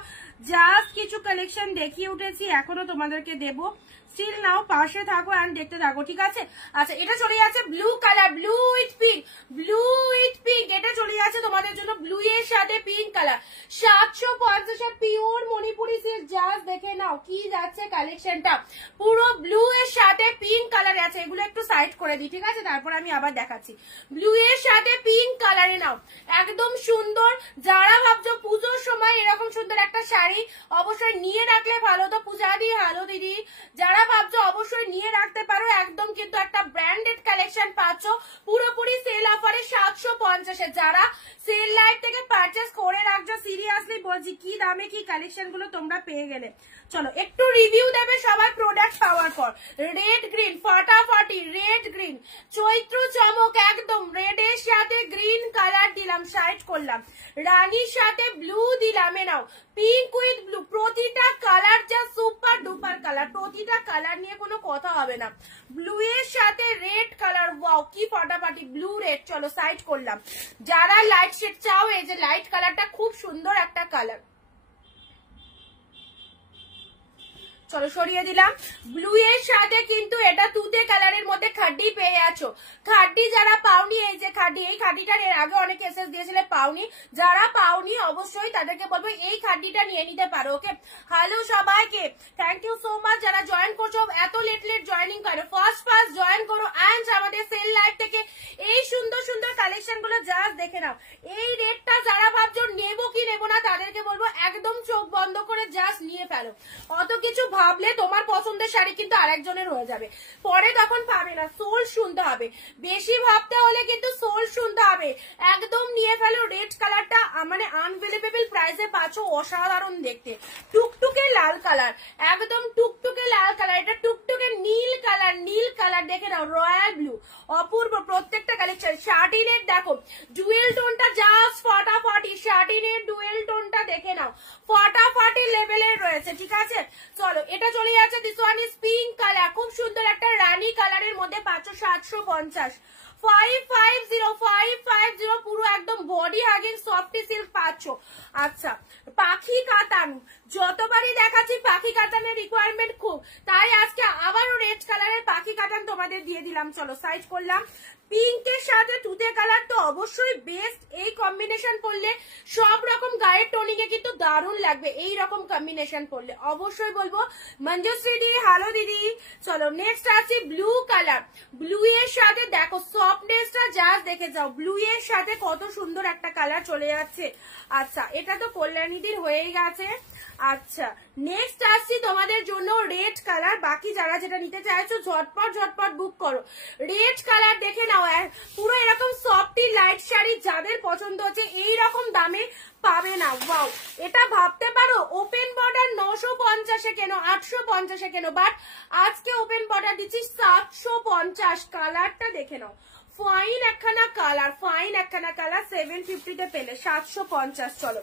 জাস্ট কিছু কালেকশন দেখিয়ে উঠেছি, এখনো তোমাদেরকে দেবো, স্টিল নাও পাশে থাকো এন্ড দেখতে থাকো, ঠিক আছে? আচ্ছা এটা চলে যাচ্ছে blue colour, blue with pink, blue with pink, এটা চলে যাচ্ছে তোমাদের জন্য ব্লু এর সাথে pink colour, 750 pure Manipuri silk. Just দেখে নাও কি যাচ্ছে কালেকশনটা, পুরো ব্লু এর সাথে পিঙ্ক কালারে আছে। এগুলো একটু সাইড করে দিই, ঠিক আছে? তারপর আমি আবার দেখাচ্ছি। ব্লু এর সাথে পিঙ্ক কালারে নাও, একদম সুন্দর। যারা ভাবছো পুজোর সময় এরকম সুন্দর একটা শাড়ি অবশ্যই নিয়ে রাখলে ভালো, তো পূজা দি হ্যালো দিদি, যারা ভাবছো অবশ্যই নিয়ে রাখতে পারো। একদম কিন্তু একটা ব্র্যান্ডেড কালেকশন পাচ্ছ পুরোপুরি সেল অফারে 750-এ। যারা সেল লাইভ থেকে পারচেস করে রাখছো, সিরিয়াসলি বলছি কি দামে কি কালেকশন গুলো তোমরা পেয়ে গেলে। চলো একটু রিভিউ দেবে সবাই প্রোডাক্ট পাওয়ার পর। রেড গ্রিন ফাটাফাটি, রেড গ্রিন চৈত্র চমক, একদম রেড এর সাথে গ্রিন কালার দিলাম, সাইড করলাম, রানীর সাথে ব্লু দিলাম, এ নাও পিঙ্ক উইথ ব্লু, প্রতিটা কালার যা সুপার ডুপার কালার, প্রতিটা কালার নিয়ে কোনো কথা হবে না। ব্লু এর সাথে রেড কালার, ওয়াও কি ফাটাফাটি, ব্লু রেড। চলো সাইড করলাম। যারা লাইট শেড চাও, এই যে লাইট কালারটা খুব সুন্দর একটা কালার, চলো সরিয়ে দিলাম। ব্লু এর সাথে কিন্তু এটা তুতে কালারের মধ্যে খাড্ডি পেয়ে আছো। খাড্ডি যারা পাওনি, এই যে খাড্ডি, এই খাড্ডিটার এর আগে অনেক এসএস দিয়েছিলে পাওনি, যারা পাওনি অবশ্যই তাদেরকে বলবো এই খাড্ডিটা নিয়ে নিতে পারো। ওকে, হ্যালো সবাইকে, থ্যাংক ইউ সো মাচ যারা জয়েন করছো। এত লেট জয়েনিং করো, ফার্স্ট জয়েন করো এন্ড আমাদের সেল লাইভ থেকে এই সুন্দর সুন্দর কালেকশন গুলো জাস্ট দেখে নাও। এই রেটটা যারা ভাবছো নেবো কি নেবো না, তাদেরকে বলবো একদম চোখ বন্ধ করে জাস্ট নিয়ে ফেলো। অত কিছু ভাবলে তোমার পছন্দের শাড়ি কিন্তু আরেকজনের হয়ে যাবে, পরে তখন পাবে না। সোল শুনতে হবে, বেশি ভাবতে হলে কিন্তু সোল শুনতে হবে। একদম নিয়ে ফেলো। রেড কালারটা মানে আনবিলিভেবল প্রাইসে পাচ্ছ, অসাধারণ দেখতে, টুকটুকে লাল কালার, একদম টুকটুকে লাল কালার, এটা টুকটুকে নীল কালার, নীল কালার দেখে নাও, রয়্যাল ব্লু, অপূর্ব প্রত্যেকটা কালেকশন। শার্টিনের দেখো ডুয়েল টোনটা জাস্ট ফাটাফাটি, শার্টিনের ডুয়েল টোনটা দেখে নাও, ফাটাফাটি লেভেলের রয়েছে, ঠিক আছে? চলো এটা চলে যাচ্ছে, this one is pink colour, খুব সুন্দর একটা রানী কালারের মধ্যে পাচ্ছ 750, 550 পুরো একদম বডি হাগিং সফটি সিল্ক পাচ্ছ। আচ্ছা পাখি কাতান, যতবারই দেখাচ্ছি পাখি কাতানের রিকোয়ারমেন্ট খুব, তাই আজকে আবারও রেড কালারের পাখি কাতান তোমাদের দিয়ে দিলাম। চলো সাইজ করলাম। পিঙ্কের সাথে তুতে কালার তো অবশ্যই বেস্ট, এই কম্বিনেশন পরলে সব রকম গায়ের টোনিং এ কিন্তু দারুণ লাগবে। এই রকম কম্বিনেশন পরলে অবশ্যই বলবো মঞ্জুশ্রী দি হ্যালো দিদি। চলো নেক্সট আছে ব্লু কালার, ব্লু এর সাথে দেখো সফটনেসটা জাস্ট দেখে যাও, ব্লু এর সাথে কত সুন্দর একটা কালার চলে যাচ্ছে। আচ্ছা এটা তো কল্যাণীদির হয়েই গেছে। আচ্ছা নেক্সট আসছি তোমাদের জন্য রেড কালার, বাকি যারা যেটা নিতে চাইছো ঝটপট ঝটপট বুক করো। রেড কালার দেখে নাও, পুরো এরকম সফটি লাইট শাড়ি যাদের পছন্দ হচ্ছে এইরকম দামে পাবে না। ওয়াও, এটা ভাবতে পারো ওপেন বর্ডার 950-এ কেন, 850-এ কেন, বাট আজকে ওপেন বর্ডার দিচ্ছি 750। কালারটা দেখে নাও, ফাইন একখানা কালার, ফাইন একখানা কালার, 750-তে পেলে 750। চলো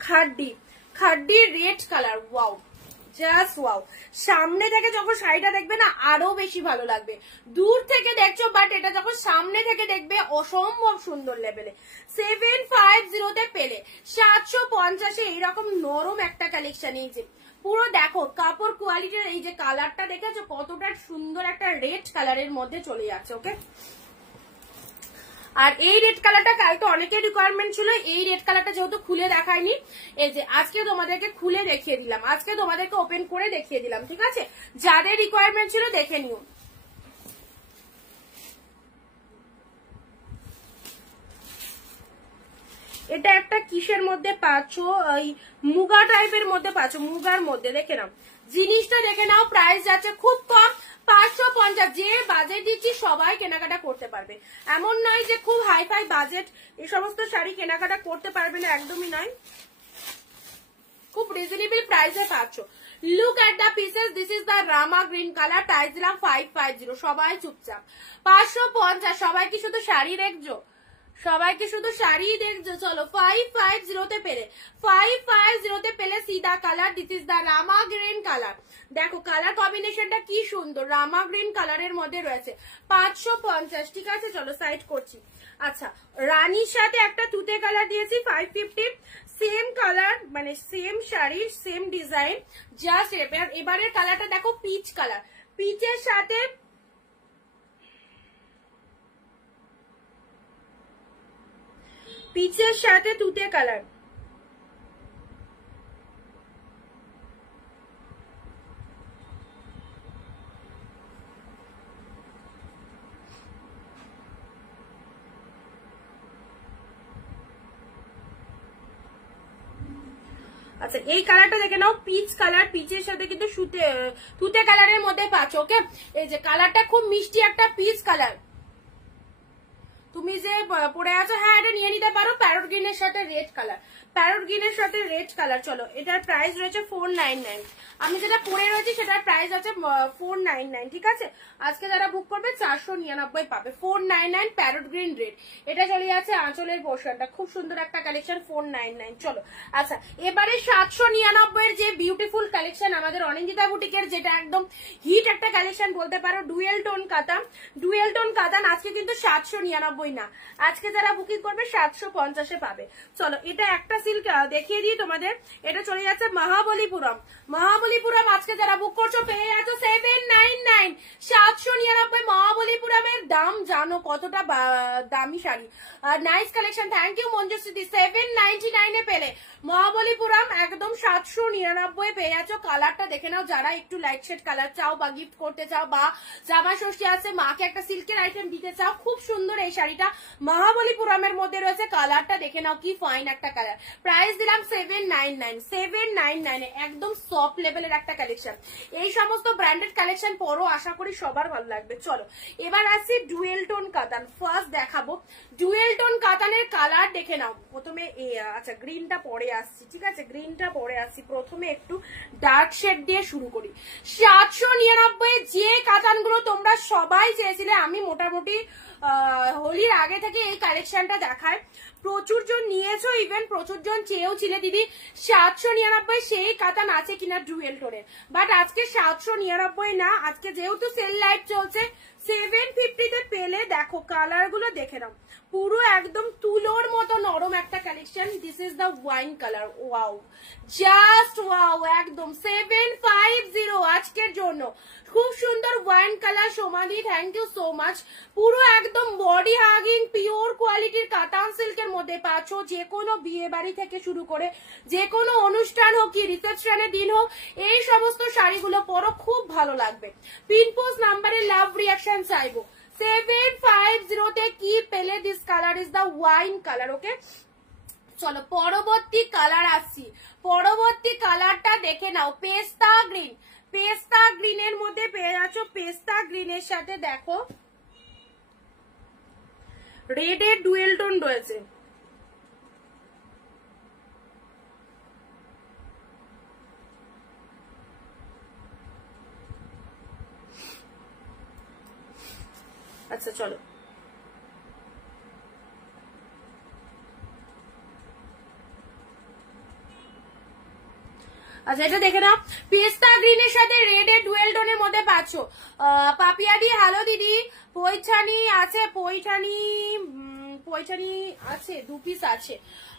khaddi, khaddi red colour, wow just wow. সামনে থেকে যখন শাড়িটা দেখবে না আরো বেশি ভালো লাগবে, দূর থেকে দেখছো বাট এটা যখন সামনে থেকে দেখবে অসম্ভব সুন্দর লেভেলে। 750-তে পেলে 750-এ এইরকম নরম একটা কালেকশন। এই যে পুরো দেখো কাপড় কোয়ালিটির, এই যে কালারটা দেখেছো কতটা সুন্দর একটা রেড কালারের মধ্যে চলে যাচ্ছে। ওকে, আর এই রেড কালারটা কালকে অনেকের রিকোয়ারমেন্ট ছিল, এই রেড কালারটা যেহেতু খুলে দেখায়নি, এই যে আজকে তোমাদেরকে খুলে দেখিয়ে দিলাম, আজকে তোমাদেরকে ওপেন করে দেখিয়ে দিলাম, ঠিক আছে? যাদের রিকোয়ারমেন্ট ছিল দেখে নিও। এটা একটা কিসের মধ্যে পাচ্ছ, ওই মুগা টাইপের মধ্যে পাচ্ছ, মুগার মধ্যে দেখে নাও, জিনিসটা দেখে নাও। প্রাইস যাচ্ছে খুব কম, 550। যে বাজেট দিচ্ছি সবাই কেনাকাটা করতে পারবে, এমন নয় যে খুব হাই ফাই বাজেট এই সমস্ত শাড়ি কেনাকাটা করতে পারবে না, একদমই নয়, খুব রিজনেবল প্রাইসে পাচ্ছ। Look at the pieces, this is the Rama green colour, price দিলাম 550। সবাই চুপচাপ, 550। সবাই কি শুধু শাড়ি দেখছো? সবাইকে শুধু শাড়ি দেখছো। চলো 550 পেলে 550 পেলে সিদা colour, this is the rama green colour. দেখো কালার কম্বিনেশনটা কি সুন্দর, রামা গ্রিন কালারের মধ্যে রয়েছে 550। ঠিক আছে, চলো সাইড করছি। আচ্ছা, রানীর সাথে একটা তুতে কালার দিয়েছি 550, সেম কালার মানে সেম শাড়ির সেম ডিজাইন, জাস্ট এবারের কালারটা দেখো পিচ কালার, পিচের সাথে তুতে কালার। আচ্ছা, এই কালারটা দেখে নাও, পিচ কালার, পিচের সাথে কিন্তু তুতে কালারের মধ্যে পাচ্ছ। ওকে, এই যে কালারটা খুব মিষ্টি একটা পিচ কালার। তুমি যে পরে আছো, হ্যাঁ এটা নিয়ে নিতে পারো। প্যারট গ্রিনের সাথে রেড কালার, প্যারট গ্রিনের সাথে রেড কালার। চলো, এটার প্রাইস রয়েছে 499। আমি যেটা পরে রয়েছি সেটার প্রাইস আছে 499। ঠিক আছে, আজকে যারা বুক করবে 499 পাবে। 499 প্যারট গ্রিন রেড, এটা চলে যাচ্ছে আঁচলের পোর্শনটা, খুব সুন্দর একটা কালেকশন 499। চলো, আচ্ছা এবারে 799 এর যে বিউটিফুল কালেকশন আমাদের অনিন্দিতা বুটিকের, যেটা একদম হিট একটা কালেকশন বলতে পারো, ডুয়েল টোন কাতান। ডুয়েল টোন কাতান আজকে কিন্তু 799 না, আজকে যারা বুকিং করবে 750 পাবে। চলো, এটা একটা সিল্ক দেখিয়ে দিই তোমাদের, এটা চলে যাচ্ছে মহাবলীপুরম। মহাবলীপুরম আজকে যারা বুক করছো পেয়ে যাচ্ছ 799। 799 মহাবলীপুরমের দাম জানো কতটা দামি sari, nice collection. Thank you Manjushree. 799 এ পেলে মহাবলীপুরম একদম 799 পেয়ে যাচ্ছ। কালারটা দেখে নাও, যারা একটু লাইট শেড কালার চাও বা গিফট করতে চাও বা জামা ষষ্ঠী আছে মাকে একটা সিল্কের আইটেম দিতে চাও, খুব সুন্দর এই শাড়িটা মহাবলীপুরমের মধ্যে রয়েছে। কালারটা দেখে নাও, কি ফাইন একটা কালার। প্রাইস দিলাম 799। 799 একদম সফট লেভেলের একটা কালেকশন। এই সমস্ত ব্র্যান্ডেড কালেকশন পরও আশা করি সবার ভালো লাগবে। চলো, এবার আসছি ডুয়েল টোন কাতান। ফার্স্ট দেখাবো ডুয়েল টোন কাতানের কালার দেখে নাও। প্রথমে আচ্ছা গ্রিনটা পরে আসছি, ঠিক আছে, গ্রিনটা পরে আসছি। প্রথমে একটু ডার্ক শেড দিয়ে শুরু করি। 799 যে কাতানগুলো তোমরা সবাই চেয়েছিলে, আমি মোটামুটি হোলির আগে থেকে এই কালেকশনটা দেখায়, প্রচুর জন নিয়েছো, ইভেন প্রচুর জন চেয়েও ছিলে দিদি 799 সেই কাতান আছে কিনা ডুয়েল টোনের, বাট আজকে 799 না, আজকে যেহেতু সেল লাইট চলছে 750 তে পেলে। দেখো কালার গুলো দেখে নাও, পুরো একদম তুলোর মতো নরম একটা collection. This is the wine colour, wow, just wow, একদম 750 আজকের জন্য। খুব সুন্দর ওয়াইন কালার। সোমাদি থ্যাংক ইউ সো মাচ। পুরো একদম বডি হাগিং পিওর কোয়ালিটির কাতান সিল্কের মধ্যে পাচ্ছ। যে কোনো বিয়ে বাড়ি থেকে শুরু করে যে কোনো অনুষ্ঠান হোক কি রিসেপশনের দিন হোক, এই সমস্ত শাড়িগুলো পরো, খুব ভালো লাগবে। পিনপোজ নাম্বারে লাভ রিয়াকশন চাইবো। 750 তে কি পেলে, this colour is the wine colour. Okay, চলো পরবর্তী কালার আসছি। পরবর্তী কালারটা দেখে নাও, পেস্তা গ্রিন। পেস্তা গ্রিনের মধ্যে পেয়ে যাচ্ছ, পেস্তা গ্রিনের সাথে দেখো রেড এর ডুয়েল টোন রয়েছে। আচ্ছা চলো, আচ্ছা এটা দেখে নাও, পেস্তা গ্রিনের সাথে রেড এর ডুয়েল টোনের মধ্যে পাচ্ছ। পাপিয়াদি হ্যালো দিদি, পৈঠানি আছে, পৈঠানি আছে, 2 পিস আছে।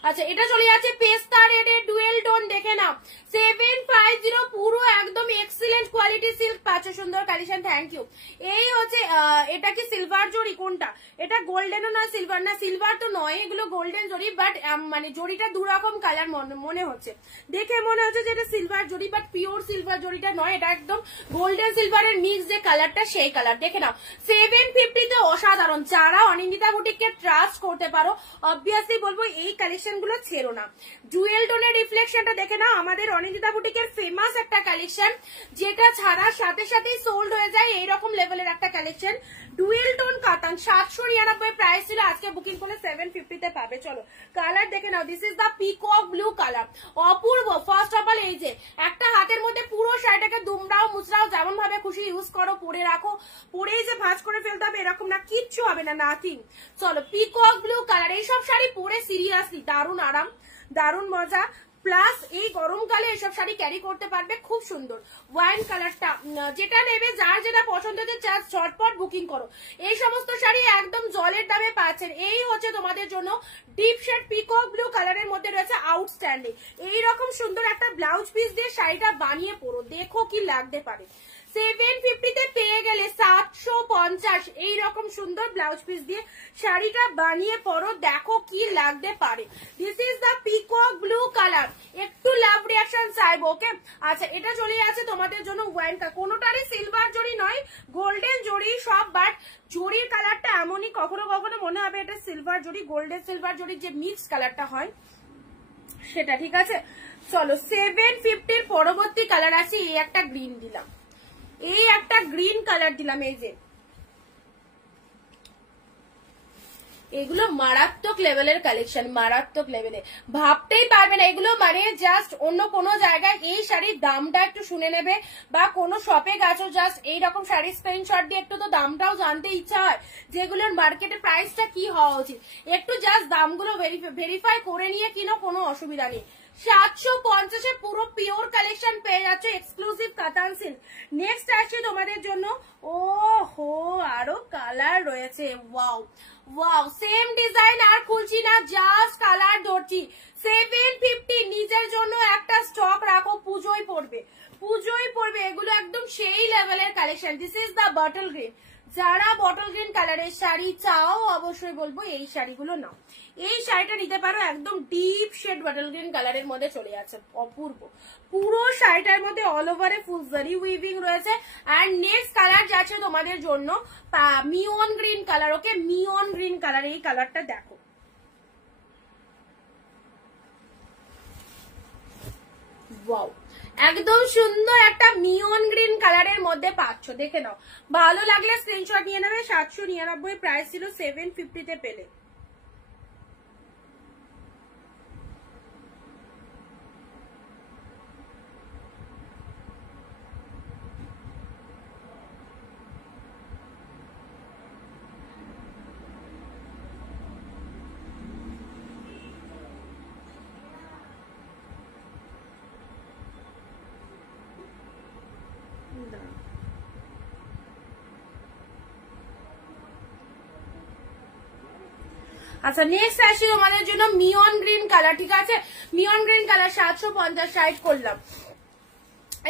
আচ্ছা এটা চলে যাচ্ছে পেস্তা রেড এর ডুয়েল টোন, দেখে নাও 750, পুরো একদম এক্সিলেন্ট কোয়ালিটি সিল্ক পাচ্ছ, সুন্দর কালেকশন। Thank you. এই হচ্ছে এটা কি সিলভার জরি, কোনটা এটা, গোল্ডেনও না সিলভার না, সিলভার তো নয়, এগুলো গোল্ডেন জরি, বাট মানে জরিটা দুরকম কালার মনে হচ্ছে, দেখে মনে হচ্ছে যে এটা সিলভার জরি, বাট পিওর সিলভার জরিটা নয়, এটা একদম গোল্ডেন সিলভারের মিক্স যে কালারটা সেই কালার। দেখে নাও 750 তে অসাধারণ। যারা অনিন্দিতা বুটিককে ট্রাস্ট করতে পারো, অবভিয়াসলি বলবো এই কালেকশন কালেকশন গুলো ছেড়ো না। ডুয়েল টোনের রিফ্লেকশনটা দেখে নাও, আমাদের অনিন্দিতা বুটিকের ফেমাস একটা কালেকশন, যেটা ছাড়ার সাথে সাথেই সোল্ড হয়ে যায় এইরকম লেভেলের একটা কালেকশন। ডুয়েল টোন কাতান 799 প্রাইস ছিল, আজকে বুকিং করলে 750 তে পাবে। চলো কালার দেখে নাও, this is the peacock blue colour, অপূর্ব। ফার্স্ট অফ অল এই যে একটা হাতের মধ্যে পুরো শাড়িটাকে দুমড়াও মুচড়াও যেমন ভাবে খুশি ইউজ করো, পরে রাখো, পরেই যে ভাঁজ করে ফেলতে হবে এরকম না, কিচ্ছু হবে না, নাথিং। চলো পিকক ব্লু কালার, এইসব শাড়ি পরে সিরিয়াসলি দারুণ আরাম, দারুণ মজা, প্লাস এই গরমকালে এসব শাড়ি ক্যারি করতে পারবে, খুব সুন্দর। ওয়াইন কালারটা যেটা নেবে, যার যেটা পছন্দ হচ্ছে ঝটপট বুকিং করো। এই সমস্ত শাড়ি একদম জলের দামে পাচ্ছেন। এই হচ্ছে তোমাদের জন্য ডিপ শেড পিকক ব্লু কালারের মধ্যে রয়েছে আউটস্ট্যান্ডিং। এইরকম সুন্দর একটা ব্লাউজ পিস দিয়ে শাড়িটা বানিয়ে পরো, দেখো কি লাগতে পারে। 750 তে পেয়ে গেলে 750 এইরকম সুন্দর ব্লাউজ পিস দিয়ে শাড়িটা বানিয়ে পরো, দেখো কি লাগতে পারে। This is the peacock blue colour, একটু লাভ রিয়াকশন চাইবো, ওকে। আচ্ছা এটা চলে আছে তোমাদের জন্য ওয়াইন কালার, কোনোটারই সিলভার জড়ি নয়, গোল্ডেন জড়ি সব, বাট জড়ির কালারটা এমনই, কখনো কখনো মনে হবে এটা সিলভার জড়ি, গোল্ডেন সিলভার জড়ির যে মিক্স কালারটা হয় সেটা, ঠিক আছে। চলো 750 পরবর্তী কালার আছে, এই একটা গ্রিন দিলাম, এই একটা গ্রিন কালার দিলাম, এই যে এগুলো মারাত্মক লেভেলের কালেকশন, মারাত্মক লেভেলে, ভাবতেই পারবে না এগুলো মানে জাস্ট অন্য কোনো জায়গায় এই শাড়ির দামটা একটু শুনে নেবে, বা কোনো শপে গেছো জাস্ট এইরকম শাড়ির স্ক্রিনশট দিয়ে একটু তো দামটাও জানতে ইচ্ছা হয়, যেগুলোর মার্কেটে প্রাইসটা কি হওয়া উচিত, একটু জাস্ট দামগুলো ভেরিফাই করে নিয়ে কিনো, কোনো অসুবিধা নেই। 750 পুরো পিওর কালেকশন পেয়ে যাচ্ছে, এক্সক্লুসিভ কাতান সিল্ক। নেক্সট আসছে তোমাদের জন্য, ও হো আরো কালার রয়েছে, ওয়াও ওয়াও, সেম ডিজাইন আর খুলছি না, জাস্ট কালার ধরছি। 750 নিজের জন্য একটা স্টক রাখো, পুজোয় পড়বে, পুজোয় পড়বে, এগুলো একদম সেই লেভেলের collection. This is the bottle green, যারা বটল গ্রিন কালারের শাড়ি চাও অবশ্যই বলবো এই শাড়িগুলো নাও, এই শাড়িটা নিতে পারো, একদম ডিপ শেড বটল গ্রিন কালারের মধ্যে চলে যাচ্ছে, অপূর্ব। পুরো শাড়িটার মধ্যে অল ওভারে ফুল জারি উইভিং রয়েছে। আর নেক্সট কালার যাচ্ছে তোমাদের জন্য মিওন গ্রিন কালার, ওকে, মিওন গ্রিন কালার, এই কালারটা দেখো, ওয়াও, একদম সুন্দর একটা মিওন গ্রিন কালারের মধ্যে পাচ্ছ, দেখে নাও, ভালো লাগলে স্ক্রিনশট নিয়ে নেবে। 799 প্রাইস ছিল, 750 তে পেলে। আচ্ছা নেক্সট আসি তোমাদের জন্য মিওন গ্রিন কালার, ঠিক আছে, মিওন গ্রিন কালার 750 সাইড করলাম।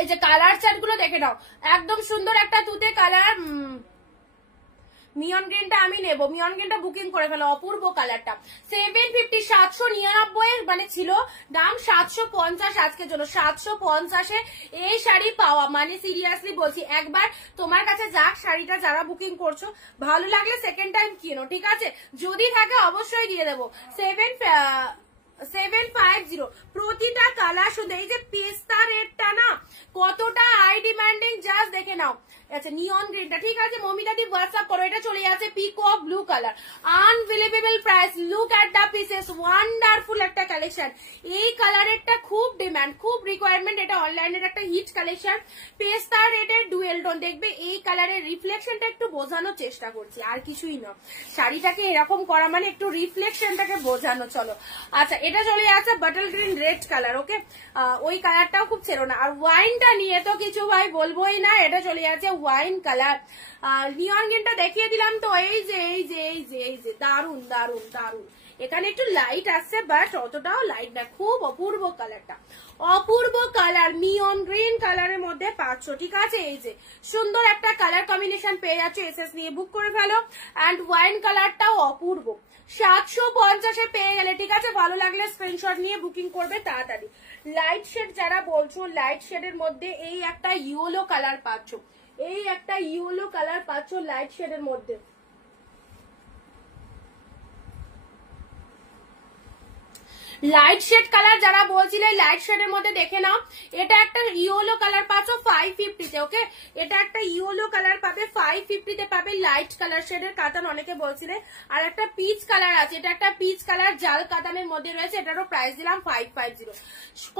এই যে কালার চার্ট গুলো দেখে নাও, একদম সুন্দর একটা তুতে কালার, মিওন গ্রিনটা আমি নেব, মিওন গ্রিনটা বুকিং করে ফেলো, অপূর্ব কালারটা। 750 799 মানে ছিল দাম, 750 আজকের জন্য, 750 এই শাড়ি পাওয়া মানে সিরিয়াসলি বলছি, একবার তোমার কাছে যাক শাড়িটা, যারা বুকিং করছো ভালো লাগলে সেকেন্ড টাইম কিনো, ঠিক আছে, যদি থাকে অবশ্যই দিয়ে দেবো। 750 প্রতিটা কালার সুন্দর, এই যে পেস্তা রেডটা না কতটা আই ডিমান্ডিং, জাস্ট দেখে নাও। আচ্ছা নিয়ন গ্রিনটা, ঠিক আছে মমিতাদি হোয়াটসঅ্যাপ করো, এটা চলে যাচ্ছে peacock blue colour, unbelievable price, look at the pieces, wonderful একটা কালেকশন। এই কালারেরটা খুব ডিমান্ড, খুব রিকোয়ারমেন্ট, এটা অনলাইনের একটা হিট কালেকশন। পেস্তা রেডের ডুয়েল টোন, দেখবে এই কালারের রিফ্লেকশনটা একটু বোঝানোর চেষ্টা করছি, আর কিছুই না, শাড়িটাকে এরকম করা মানে একটু রিফ্লেকশনটাকে বোঝানো। চলো আচ্ছা এটা চলে যাচ্ছে বটল গ্রিন রেড কালার, ওকে, ওই কালারটাও খুব ছেড়ো না। আর ওয়াইনটা নিয়ে তো কিছু ভাই বলবোই না, এটা চলে যাচ্ছে ওয়াইন কালার। নিয়ন গ্রিনটা দেখিয়ে দিলাম তো, এই যে এই যে এই যে এই যে দারুন দারুন দারুন, এখানে একটু লাইট আসছে বাট অতটাও লাইট না, খুব অপূর্ব কালারটা, অপূর্ব কালার, মিয়ন গ্রিন কালারের মধ্যে পাচ্ছ, ঠিক আছে, এই যে সুন্দর একটা কালার কম্বিনেশন পেয়ে যাচ্ছ, এসএস নিয়ে বুক করে ফেলো। অ্যান্ড ওয়াইন কালারটাও অপূর্ব, 750 পেয়ে গেলে, ঠিক আছে, ভালো লাগলে স্ক্রিনশট নিয়ে বুকিং করবে তাড়াতাড়ি। লাইট শেড যারা বলছো, লাইট শেডের মধ্যে এই একটা ইয়েলো কালার পাচ্ছ, এই একটা ইয়েলো কালার পাচ্ছ লাইট শেডের মধ্যে, লাইট শেড কালার যারা বলছিলে লাইট শেডের মধ্যে দেখে নাও, এটা একটা ইয়েলো কালার পাচ্ছ 550 তে। ওকে, এটা একটা ইয়েলো কালার পাবে 550 তে পাবে, লাইট কালার শেডের কাতান অনেকে বলছিলে। আর একটা পিচ কালার আছে, এটা একটা পিচ কালার জাল কাতানের মধ্যে রয়েছে, এটারও প্রাইস দিলাম 550।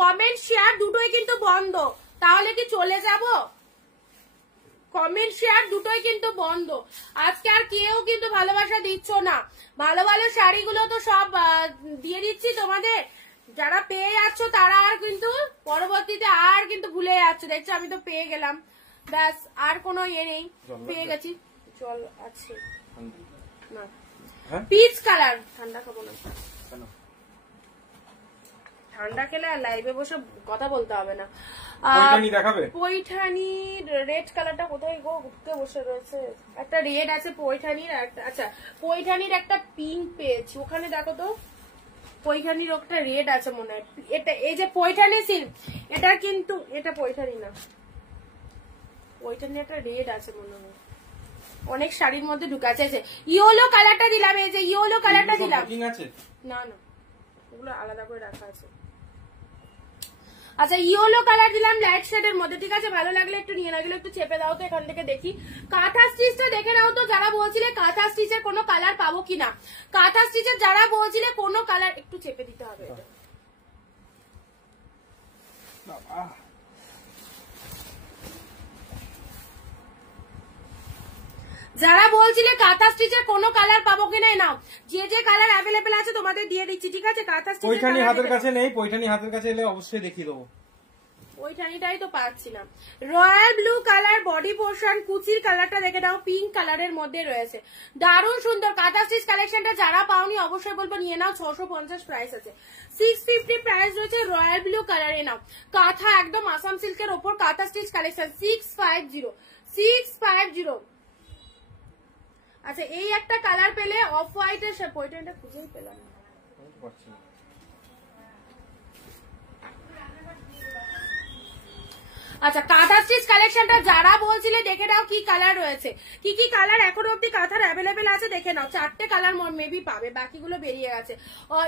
কমেন্ট শেয়ার দুটোই কিন্তু বন্ধ, তাহলে কি চলে যাব? কমেন্ট শেয়ার দুটোই কিন্তু বন্ধ। আজকে আর কেউ কিন্তু ভালোবাসা দিচ্ছ না। ভালো ভালো শাড়িগুলো তো সব দিয়ে দিচ্ছি তোমাদের, যারা পেয়ে যাচ্ছ তারা আর কিন্তু পরবর্তীতে আর কিন্তু ভুলে যাচ্ছ। দেখছো আমি তো পেয়ে গেলাম, ব্যাস আর কোনো ইয়ে নেই, পেয়ে গেছি। জল আছে না, পিচ কালার। ঠান্ডা খাবো না, ঠান্ডা খেলে আর লাইভে বসে কথা বলতে হবে না। পৈঠানির রেড কালারটা কোথায় গো ঘুরতে বসে রয়েছে? একটা রেড আছে পৈঠানির, আচ্ছা পৈঠানির একটা পিঙ্ক পেয়েছি, ওখানে দেখো তো। পৈঠানির একটা রেড আছে মনে হয়, এটা এই যে পৈঠানি সিল্ক, এটা কিন্তু এটা পৈঠানি না, পৈঠানি একটা রেড আছে মনে হয়, অনেক শাড়ির মধ্যে ঢুকাছে। ইয়েলো কালারটা দিলাম, এই যে ইয়েলো কালারটা দিলাম। না না, ওগুলো আলাদা করে রাখা আছে। আচ্ছা ইয়েলো কালার দিলাম লাইট শেডের মধ্যে, ঠিক আছে? ভালো লাগলে একটু নিয়ে লাগলে একটু চেপে দাও তো, এখান থেকে দেখি। কাঁথা স্টিচটা দেখে নাও তো, যারা বলছিলে কাঁথা স্টিচের কোনো কালার পাবো কিনা। কাঁথা স্টিচের যারা বলছিলে কোনো কালার, একটু চেপে দিতে হবে এটা। যারা বলছিলে কাঁথা স্টিচের কোনো কালার পাবো কিনা, নাও যে যে কালার অ্যাভেলেবেল আছে তোমাদের দিয়ে দিচ্ছি, ঠিক আছে? কাঁথা স্টিচ পৈঠানি হাতের কাছে নেই, পৈঠানি হাতের কাছে এলে অবশ্যই দেখিয়ে দেবো। ওইটাই তো পাচ্ছি না। Royal blue colour body portion, কুচির কালারটা দেখে নাও, পিঙ্ক কালারের মধ্যে রয়েছে, দারুণ সুন্দর। কাঁথা স্টিচ কালেকশনটা যারা পাওনি অবশ্যই বলবো নিয়ে নাও, 650 প্রাইস আছে, 650 প্রাইস রয়েছে। রয়্যাল ব্লু কালারে নাও, কাঁথা একদম আসাম সিল্কের ওপর কাঁথা স্টিচ কালেকশন 650। আচ্ছা এই একটা কালার পেলে অফ হোয়াইট এর, পয়টাটা খুঁজেই পেলাম না। আচ্ছা কাঁথা স্টিচ কালেকশনটা যারা বলছিলে দেখে নাও কি কালার রয়েছে, কি কি কালার এখনো অব্দি কাঁথার অ্যাভেলেবেল আছে দেখে নাও। 4টে কালার মেবি পাবে, বাকিগুলো বেরিয়ে গেছে।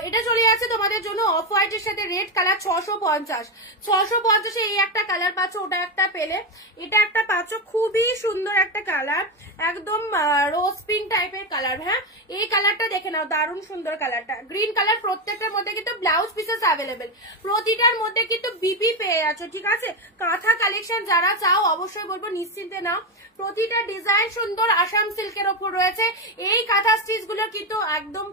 এটা চলে যাচ্ছে তোমাদের জন্য অফ হোয়াইট এর সাথে রেড কালার 650 এই একটা কালার পাচ্ছ, ওটা একটা পেলে। এটা একটা পাচ্ছ, খুবই সুন্দর একটা কালার, একদম রোজ পিঙ্ক টাইপের কালার। হ্যাঁ এই কালারটা দেখে নাও, দারুণ সুন্দর কালারটা, গ্রিন কালার। প্রত্যেকটার মধ্যে কিন্তু ব্লাউজ পিসেস অ্যাভেলেবেল, প্রতিটার মধ্যে কিন্তু বিপি পেয়ে যাচ্ছ, ঠিক আছে? কাঁথা কালেকশন যারা চাও অবশ্যই বলবো নিশ্চিন্তে নাও, প্রতিটা ডিজাইন সুন্দর আসাম সিল্কের ওপর রয়েছে। এই কাঁথা স্টিচ গুলো কিন্তু একদম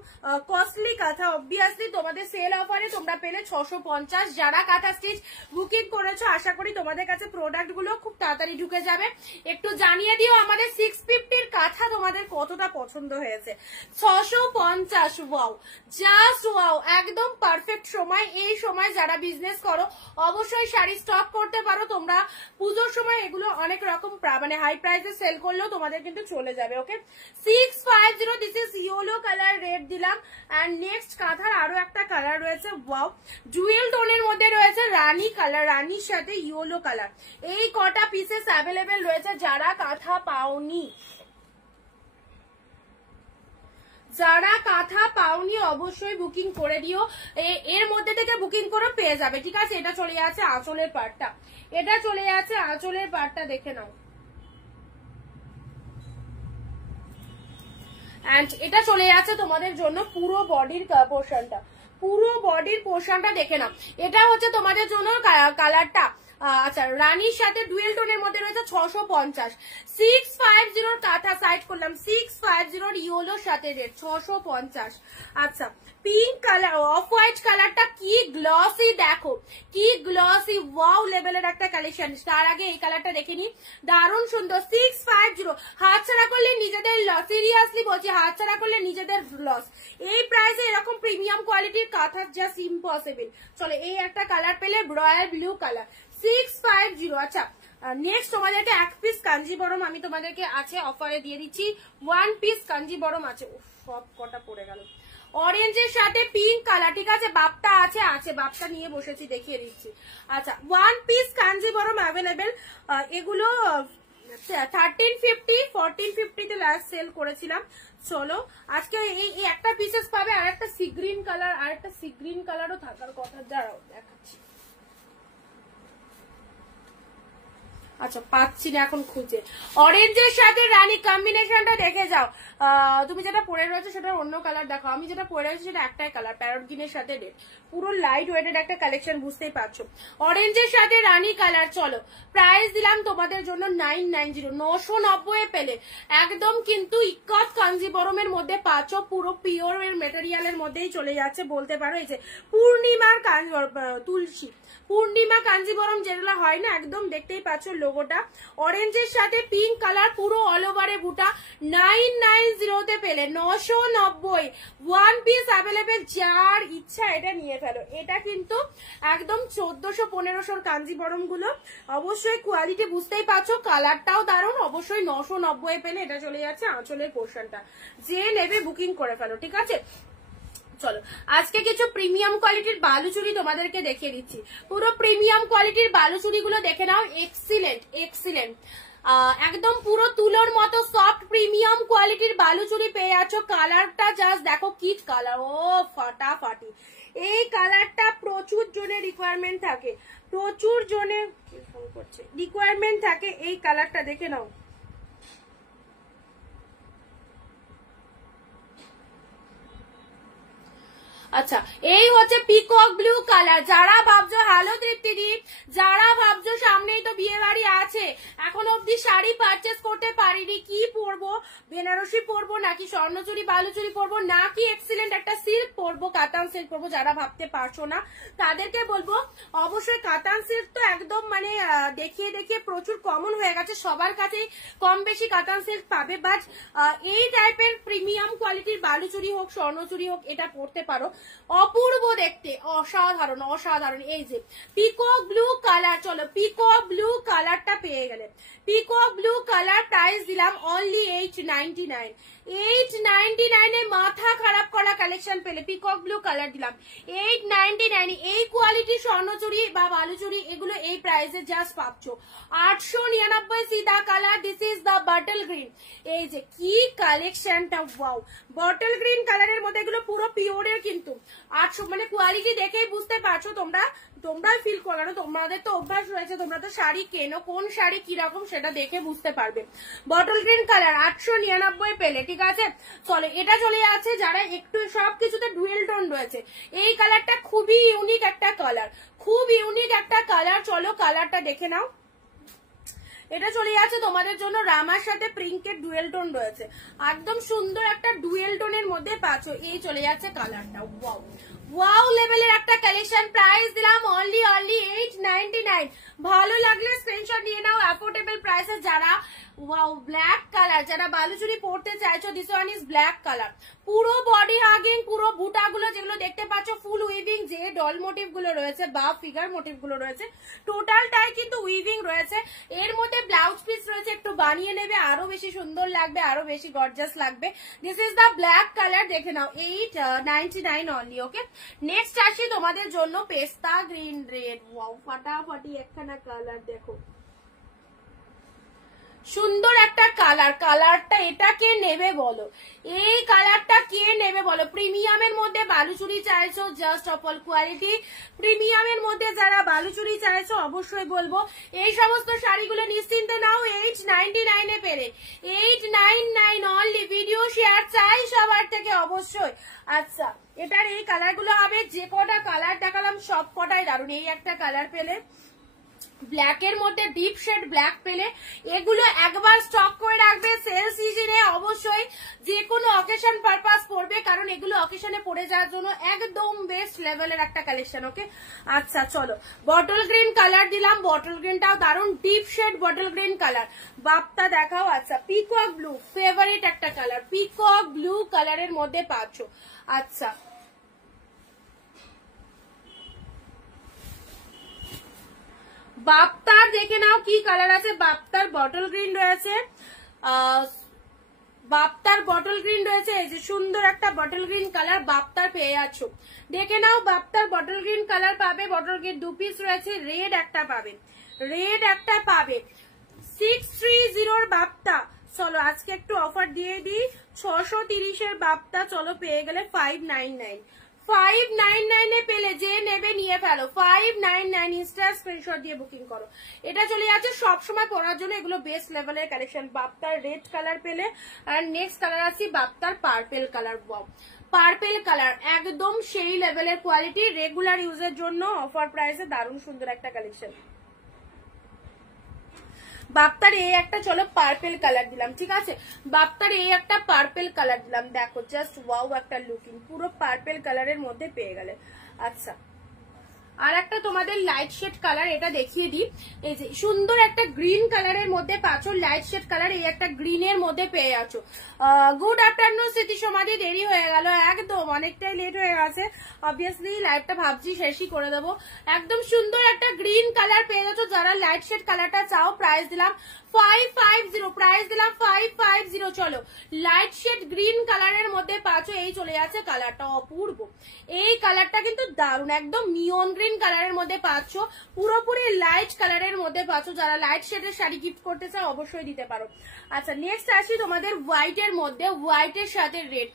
কস্টলি কাঁথা, অবভিয়াসলি তোমাদের সেল অফারে তোমরা পেলে 650। যারা কাঁথা স্টিচ বুকিং করেছো আশা করি তোমাদের কাছে প্রোডাক্ট গুলো খুব তাড়াতাড়ি ঢুকে যাবে। একটু জানিয়ে দিও আমাদের 650 কাঁথা তোমাদের কতটা পছন্দ হয়েছে। 650, ওয়াও, জাস্ট ওয়াও, একদম পারফেক্ট সময়। এই সময় যারা বিজনেস করো অবশ্যই শাড়ি স্টক করতে পারো তোমরা, পুজোর সময় এগুলো অনেক রকম মানে হাই প্রাইসে সেল করলেও তোমাদের কিন্তু চলে যাবে। ওকে 650, this is yellow colour, red দিলাম। এন্ড নেক্সট কাঁথার আরো একটা কালার রয়েছে, ওয়াও, জুয়েল টোনের মধ্যে রয়েছে, রানী কালার, রানীর সাথে ইয়েলো কালার। এই কটা পিসেস অ্যাভেলেবেল রয়েছে, যারা কাঁথা পাওনি, যারা কাঁথা পাওনি অবশ্যই বুকিং করে দিও, এর মধ্যে থেকে বুকিং করে পেয়ে যাবে, ঠিক আছে? এটা চলে যাচ্ছে আঁচলের পাটটা, এটা চলে যাচ্ছে আঁচলের পাটটা, দেখে নাও। এন্ড এটা চলে যাচ্ছে তোমাদের জন্য পুরো বডির পোর্শনটা, পুরো বডির পোর্শনটা দেখে নাও। এটা হচ্ছে তোমাদের জন্য কালারটা, আচ্ছা রানীর সাথে ডুয়েল টোনের মধ্যে রয়েছে 650। 650 কাঁথা সাইড করলাম, 650 ইয়েলোর সাথে রেড 650। আচ্ছা পিঙ্ক কালার, অফ হোয়াইট কালারটা কি গ্লসি, দেখো কি গ্লসি, ওয়াও লেভেলের একটা কালেকশন। তার আগে এই কালারটা দেখে নি, দারুণ সুন্দর। 650, হাতছাড়া করলে নিজেদের লস, সিরিয়াসলি বলছি হাতছাড়া করলে নিজেদের লস। এই প্রাইসে এরকম প্রিমিয়াম কোয়ালিটির কাঁথা জাস্ট ইম্পসিবল। চলো এই একটা কালার পেলে, রয়্যাল ব্লু কালার 650। আচ্ছা নেক্সট তোমাদেরকে এক পিস কাঞ্জিবরম আমি তোমাদেরকে আছে অফারে দিয়ে দিচ্ছি, 1 পিস কাঞ্জিবরম আছে, সব কটা পড়ে গেল। অরেঞ্জের সাথে পিঙ্ক কালার, ঠিক আছে? বাপটা আছে, বাপটা নিয়ে বসেছি, দেখিয়ে দিচ্ছি। আচ্ছা 1 পিস কাঞ্জিবরম অ্যাভেলেবেল, এগুলো 1350 1450 তে লাস্ট সেল করেছিলাম। চলো আজকে এই একটা পিসেস পাবে, আর একটা সি গ্রিন কালার, আর একটা সি গ্রিন কালারও থাকার কথা, দাঁড়াও দেখাচ্ছি। আচ্ছা পাচ্ছি না এখন খুঁজে। অরেঞ্জের সাথে রানী কম্বিনেশনটা দেখে যাও। তুমি যেটা পরে রয়েছে সেটার অন্য কালার দেখো, আমি যেটা পরে রয়েছে সেটা একটাই কালার, প্যারট গ্রিনের সাথে রেড, পুরো লাইট ওয়েটেড একটা কালেকশন, বুঝতেই পারছো। অরেঞ্জের সাথে রানী কালার। চলো প্রাইস দিলাম তোমাদের জন্য 990, 990 পেলে একদম কিন্তু ইকত কাঞ্জিবরমের মধ্যে পাচ্ছ, পুরো পিওর এর মেটেরিয়ালের মধ্যেই চলে যাচ্ছে বলতে পারো। এই যে পূর্ণিমার তুলসী পূর্ণিমা কাঞ্জিবরম যেগুলো হয় না, একদম দেখতেই পাচ্ছ লোগোটা। অরেঞ্জের সাথে পিঙ্ক কালার, পুরো অল ওভারে বুটা, 990 তে পেলে 990। ওয়ান পিস অ্যাভেলেবেল, যার ইচ্ছা এটা নিয়ে ফেলো। এটা কিন্তু একদম 1400-1500 কাঞ্জিবরম গুলো, অবশ্যই কোয়ালিটি বুঝতেই পারছো, কালারটাও দারুণ। অবশ্যই 990 পেলে এটা চলে যাচ্ছে আঁচলের পোর্শনটা, যে নেবে বুকিং করে ফেলো, ঠিক আছে। চলো আজকে কিছু প্রিমিয়াম কোয়ালিটির বালুচুরি তোমাদেরকে দেখিয়ে দিচ্ছি। পুরো প্রিমিয়াম কোয়ালিটির বালুচুরি গুলো দেখে নাও, এক্সিলেন্ট এক্সিলেন্ট, একদম পুরো তুলোর মতো সফট প্রিমিয়াম কোয়ালিটির বালুচুরি পেয়ে যাচ্ছ। কালারটা জাস্ট দেখো কি কালার, ও ফাটাফাটি। এই কালারটা প্রচুর জনের রিকোয়ারমেন্ট থাকে, প্রচুর জনের রিকোয়ারমেন্ট থাকে এই কালারটা, দেখে নাও। আচ্ছা এই হচ্ছে পিকক ব্লু কালার। যারা ভাবছো হ্যালো তৃপ্তিদি, যারা ভাবছো সামনেই তো বিয়ে বাড়ি আছে, এখন অব্দি শাড়ি পারচেস করতে পারিনি, কি পরবো, বেনারসি পরবো নাকি স্বর্ণচুরি বালুচুরি পরবো নাকি এক্সিলেন্ট একটা সিল্ক পরবো, কাতান সিল্ক পরবো, যারা ভাবতে পারছো না তাদেরকে বলবো অবশ্যই কাতান সিল্ক তো একদম মানে দেখিয়ে দেখিয়ে প্রচুর কমন হয়ে গেছে, সবার কাছেই কম বেশি কাতান সিল্ক পাবে। বাট এই টাইপের প্রিমিয়াম কোয়ালিটির বালুচুরি হোক স্বর্ণচুরি হোক এটা পরতে পারো, অপূর্ব দেখতে, অসাধারণ অসাধারণ। এই যে পিকক ব্লু কালার, চলো পিকক ব্লু কালারটা পেয়ে গেলে। পিকক ব্লু কালার প্রাইস দিলাম অনলি 899। 899 এ মাথা খারাপ করা কালেকশন পেলে, পিকক ব্লু কালার দিলাম 899। এই কোয়ালিটি স্বর্ণচুরি বা বালুচুরি এগুলো এই প্রাইসে জাস্ট পাচ্ছ 899। সিধা colour, this is the bottle green. এই যে কি কালেকশনটা, ওয়াও, বটল গ্রিন কালারের মধ্যে এগুলো পুরো পিওরের কিন্তু 800, মানে কোয়ালিটি দেখেই বুঝতে পারছো তোমরা, তোমরাই ফিল করো, তোমাদের তো অভ্যাস রয়েছে, তোমরা তো শাড়ি কেনো, কোন শাড়ি কিরকম সেটা দেখে বুঝতে পারবে। বটল গ্রিন কালার 899 পেলে, ঠিক আছে। চলো এটা চলে যাচ্ছে যারা একটু সবকিছুতে ডুয়েল টোন রয়েছে, এই কালারটা খুবই ইউনিক একটা কালার, খুব ইউনিক একটা কালার। চলো কালারটা দেখে নাও। এটা চলে যাচ্ছে তোমাদের জন্য রামার সাথে প্রিন্টের ডুয়েল টোন রয়েছে, একদম সুন্দর একটা ডুয়েল টোনের মধ্যে পাচ্ছ। এই চলে যাচ্ছে কালারটা, ওয়াও ওয়াও লেভেলের একটা কালেকশন। প্রাইস দিলাম অনলি 899। ভালো লাগলে স্ক্রিনশট নিয়ে নাও, অ্যাফোর্ডেবল প্রাইসে। যারা ওয়াও ব্ল্যাক কালার, যারা বালুচুরি পরতে চাইছো, this one is black colour, পুরো বডি হাগিং, পুরো বুটাগুলো যেগুলো দেখতে পাচ্ছ ফুল উইভিং, যে ডল মোটিভ গুলো রয়েছে বা ফিগার মোটিভ গুলো রয়েছে টোটালটাই কিন্তু উইভিং রয়েছে। এর মধ্যে ব্লাউজ পিস রয়েছে, একটু বানিয়ে নেবে, আরো বেশি সুন্দর লাগবে, আরো বেশি গর্জাস লাগবে। This is the black colour, দেখে নাও 899 অনলি। ওকে নেক্সট আসি তোমাদের জন্য পেস্তা গ্রিন রেড, ওয়াও ফাটাফাটি একখানা কালার, দেখো সুন্দর একটা কালার। কালারটা এটা কে নেবে বলো, এই কালারটা কে নেবে বলো। প্রিমিয়ামের মধ্যে বালুচুরি চাইছো, জাস্ট অফ অল কোয়ালিটি প্রিমিয়ামের মধ্যে যারা বালুচুরি চাইছো অবশ্যই বলবো এই সমস্ত শাড়িগুলো নিশ্চিন্তে নাও 899 এ পেরে। 899 অনলি। ভিডিও শেয়ার চাই সবার থেকে অবশ্যই। আচ্ছা এটার এই কালারগুলো হবে, যে কটা কালার দেখালাম সব কটাই দারুণ। এই একটা কালার পেলে, ব্ল্যাকের মধ্যে ডিপ শেড ব্ল্যাক পেলে, এগুলো একবার স্টক করে রাখবে, সেল সিজনে অবশ্যই যে কোনো অকেশন পারপাস পড়বে, কারণ এগুলো অকেশনে পড়ে যাওয়ার জন্য একদম বেস্ট লেভেলের একটা কালেকশন। ওকে আচ্ছা চলো বটল গ্রিন কালার দিলাম, বটল গ্রিনটাও দারুণ, deep shade bottle green colour. বাপটা দেখাও। আচ্ছা পিকক ব্লু, ফেভারিট একটা কালার, পিকক ব্লু কালারের মধ্যে পাচ্ছ। আচ্ছা বাপ্তার দেখে নাও কি কালার আছে, বাপ্তার বটল গ্রিন রয়েছে, বাপ্তার বটল গ্রিন রয়েছে, এই যে সুন্দর একটা বটল গ্রিন কালার বাপ্তার পেয়ে যাচ্ছ। দেখে নাও বাপ্তার বটল গ্রিন কালার পাবে, বটল গ্রিন 2 পিস রয়েছে, রেড একটা পাবে, রেড একটা পাবে। 6309 334 বাপ্তা, চলো আজকে একটু অফার দিয়ে দিই, 630 বাপ্তা চলো পেয়ে গেলে 599, 599 এ পেলে যে নেবে নিয়ে ফেলো, 599 ইনস্টা স্ক্রিনশট দিয়ে বুকিং করো। এটা চলে যাচ্ছে সবসময় পরার জন্য, এগুলো বেস্ট লেভেলের কালেকশন। বাপ্তার রেড কালার পেলে, আর নেক্সট কালার আছে বাপ্তার পার্পেল কালার। পার্পেল কালার একদম সেই লেভেলের কোয়ালিটি, রেগুলার ইউজের জন্য অফার প্রাইসে দারুণ সুন্দর একটা কালেকশন। বাপ্তার এই একটা চলো পার্পেল কালার দিলাম, ঠিক আছে, বাপ্তার এই একটা পার্পেল কালার দিলাম, দেখো জাস্ট ওয়াও একটা লুকিং, পুরো পার্পেল কালারের মধ্যে পেয়ে গেলে। আচ্ছা আর একটা তোমাদের লাইট শেড কালার, এটা দেখিয়ে দিই, এই যে সুন্দর একটা গ্রিন কালারের মধ্যে পাচ্ছ, লাইট শেড কালার, এই একটা গ্রিনের মধ্যে পেয়ে যাচ্ছ। গুড আফটারনুন স্মৃতি সমাধি, দেরি হয়ে গেল একদম, অনেকটাই লেট হয়ে গেছে, অবভিয়াসলি লাইভটা ভাবছি শেষই করে দেবো। একদম সুন্দর একটা গ্রিন কালার পেয়ে যাচ্ছ, যারা লাইট শেড কালারটা চাও প্রাইস দিলাম 550, প্রাইস দিলাম 550। চলো লাইট শেড গ্রিন কালারের মধ্যে পাচ্ছ, এই চলে যাচ্ছে কালারটা অপূর্ব, এই কালারটা কিন্তু দারুণ, একদম নিয়ন গ্রিন কালারের মধ্যে পাচ্ছ, পুরোপুরি লাইট কালারের মধ্যে পাচ্ছ, যারা লাইট শেডের শাড়ি গিফট করতে চাও অবশ্যই দিতে পারো। আচ্ছা নেক্সট আসি তোমাদের হোয়াইট এর মধ্যে, হোয়াইটের সাথে red,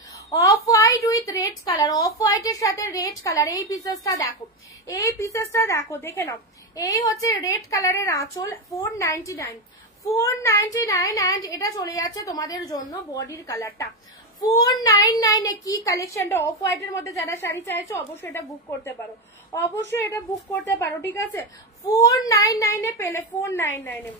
off white with red colour, of হোয়াইটের সাথে রেড কালার, এই পিসেসটা দেখো, এই পিসেসটা দেখো, দেখে নাও, এই হচ্ছে রেড কালারের আঁচল, 499, 499, এন্ড এটা চলে যাচ্ছে তোমাদের জন্য বডির কালারটা 499 এ। কি কালেকশনটা, অফ হোয়াইট এর মধ্যে যারা শাড়ি চাইছো অবশ্যই এটা বুক করতে পারো, অবশ্যই এটা বুক করতে পারো, ঠিক আছে, 499 এ পেলে, 499 এ।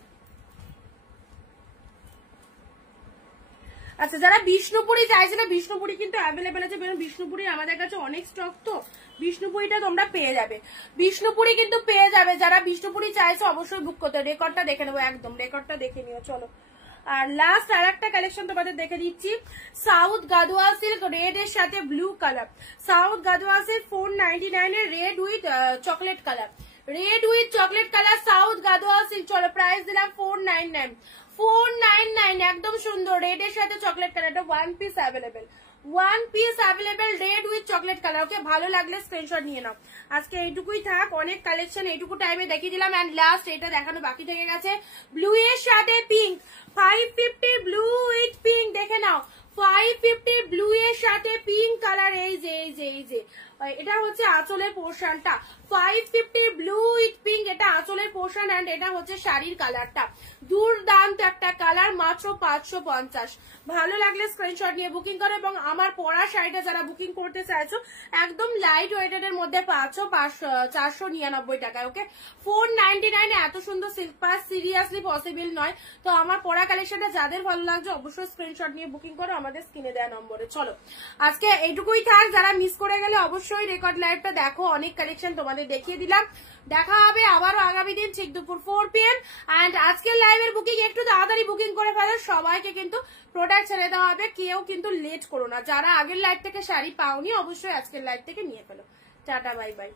আচ্ছা যারা বিষ্ণুপুরি চাইছে না, বিষ্ণুপুরি কিন্তু অ্যাভেলেবেল আছে, বিষ্ণুপুরি আমাদের কাছে অনেক স্টক, তো বিষ্ণুপুরিটা তোমরা পেয়ে যাবে, বিষ্ণুপুরি কিন্তু পেয়ে যাবে, যারা বিষ্ণুপুরি চাইছো অবশ্যই বুক করতে। রেকর্ডটা দেখে নেবো, একদম রেকর্ডটা দেখে নিও। চলো আর লাস্ট আর একটা কালেকশন তোমাদের দেখে দিচ্ছি, সাউথ গাদোয়া সিল্ক, রেড এর সাথে blue colour, south Gadwal silk 499 এর red with chocolate colour, red with chocolate colour, south Gadwal silk. চলো প্রাইস দিলাম 499, 499, একদম সুন্দর রেড এর সাথে চকলেট কালারটা, one piece available, one piece available, red with chocolate colour. Okay ভালো লাগলে স্ক্রিনশট নিয়ে নাও। আজকে এইটুকুই থাক, অনেক কালেকশন এইটুকু টাইমে দেখিয়ে দিলাম, এন্ড লাস্ট এটা দেখানো বাকি থেকে গেছে, ব্লু এর সাথে পিঙ্ক, 550 ব্লু উইথ পিঙ্ক, দেখে নাও 550 ব্লু এর সাথে পিঙ্ক কালার, এই যে এই যে এই যে এটা হচ্ছে আঁচলের পোর্শনটা, 550 ব্লু উইথ পিঙ্ক, এটা আঁচলের পোর্শন, এন্ড এটা হচ্ছে শাড়ির কালারটা, দুর্দান্ত একটা কালার, মাত্র 550। ভালো লাগলে স্ক্রিনশট নিয়ে বুকিং করো, এবং আমার পরা শাড়িটা যারা বুকিং করতে চাইছো একদম লাইট ওয়েটেড এর মধ্যে পাচ্ছ 499 টাকায়। ওকে 499 এ এত সুন্দর সিল্ক পাস সিরিয়াসলি পসিবল নয়। তো আমার পরা কালেকশনটা যাদের ভালো লাগছে অবশ্যই স্ক্রিনশট নিয়ে বুকিং করো আমাদের স্ক্রিনে দেওয়া নম্বরে। চলো আজকে এইটুকুই থাক, যারা মিস করে গেলে অবশ্যই রেকর্ড লাইভটা দেখো, অনেক কালেকশন তোমাদের দেখিয়ে দিলাম। দেখা হবে আবারও আগামী দিন ঠিক দুপুর 4 PM, এন্ড আজকের লাইভের বুকিং একটু তাড়াতাড়ি বুকিং করে ফেলো, সবাইকে কিন্তু প্রোডাক্ট ছেড়ে দেওয়া হবে, কেউ কিন্তু লেট করো না। যারা আগের লাইভ থেকে শাড়ি পাওনি অবশ্যই আজকের লাইভ থেকে নিয়ে ফেলো। Tata bye bye.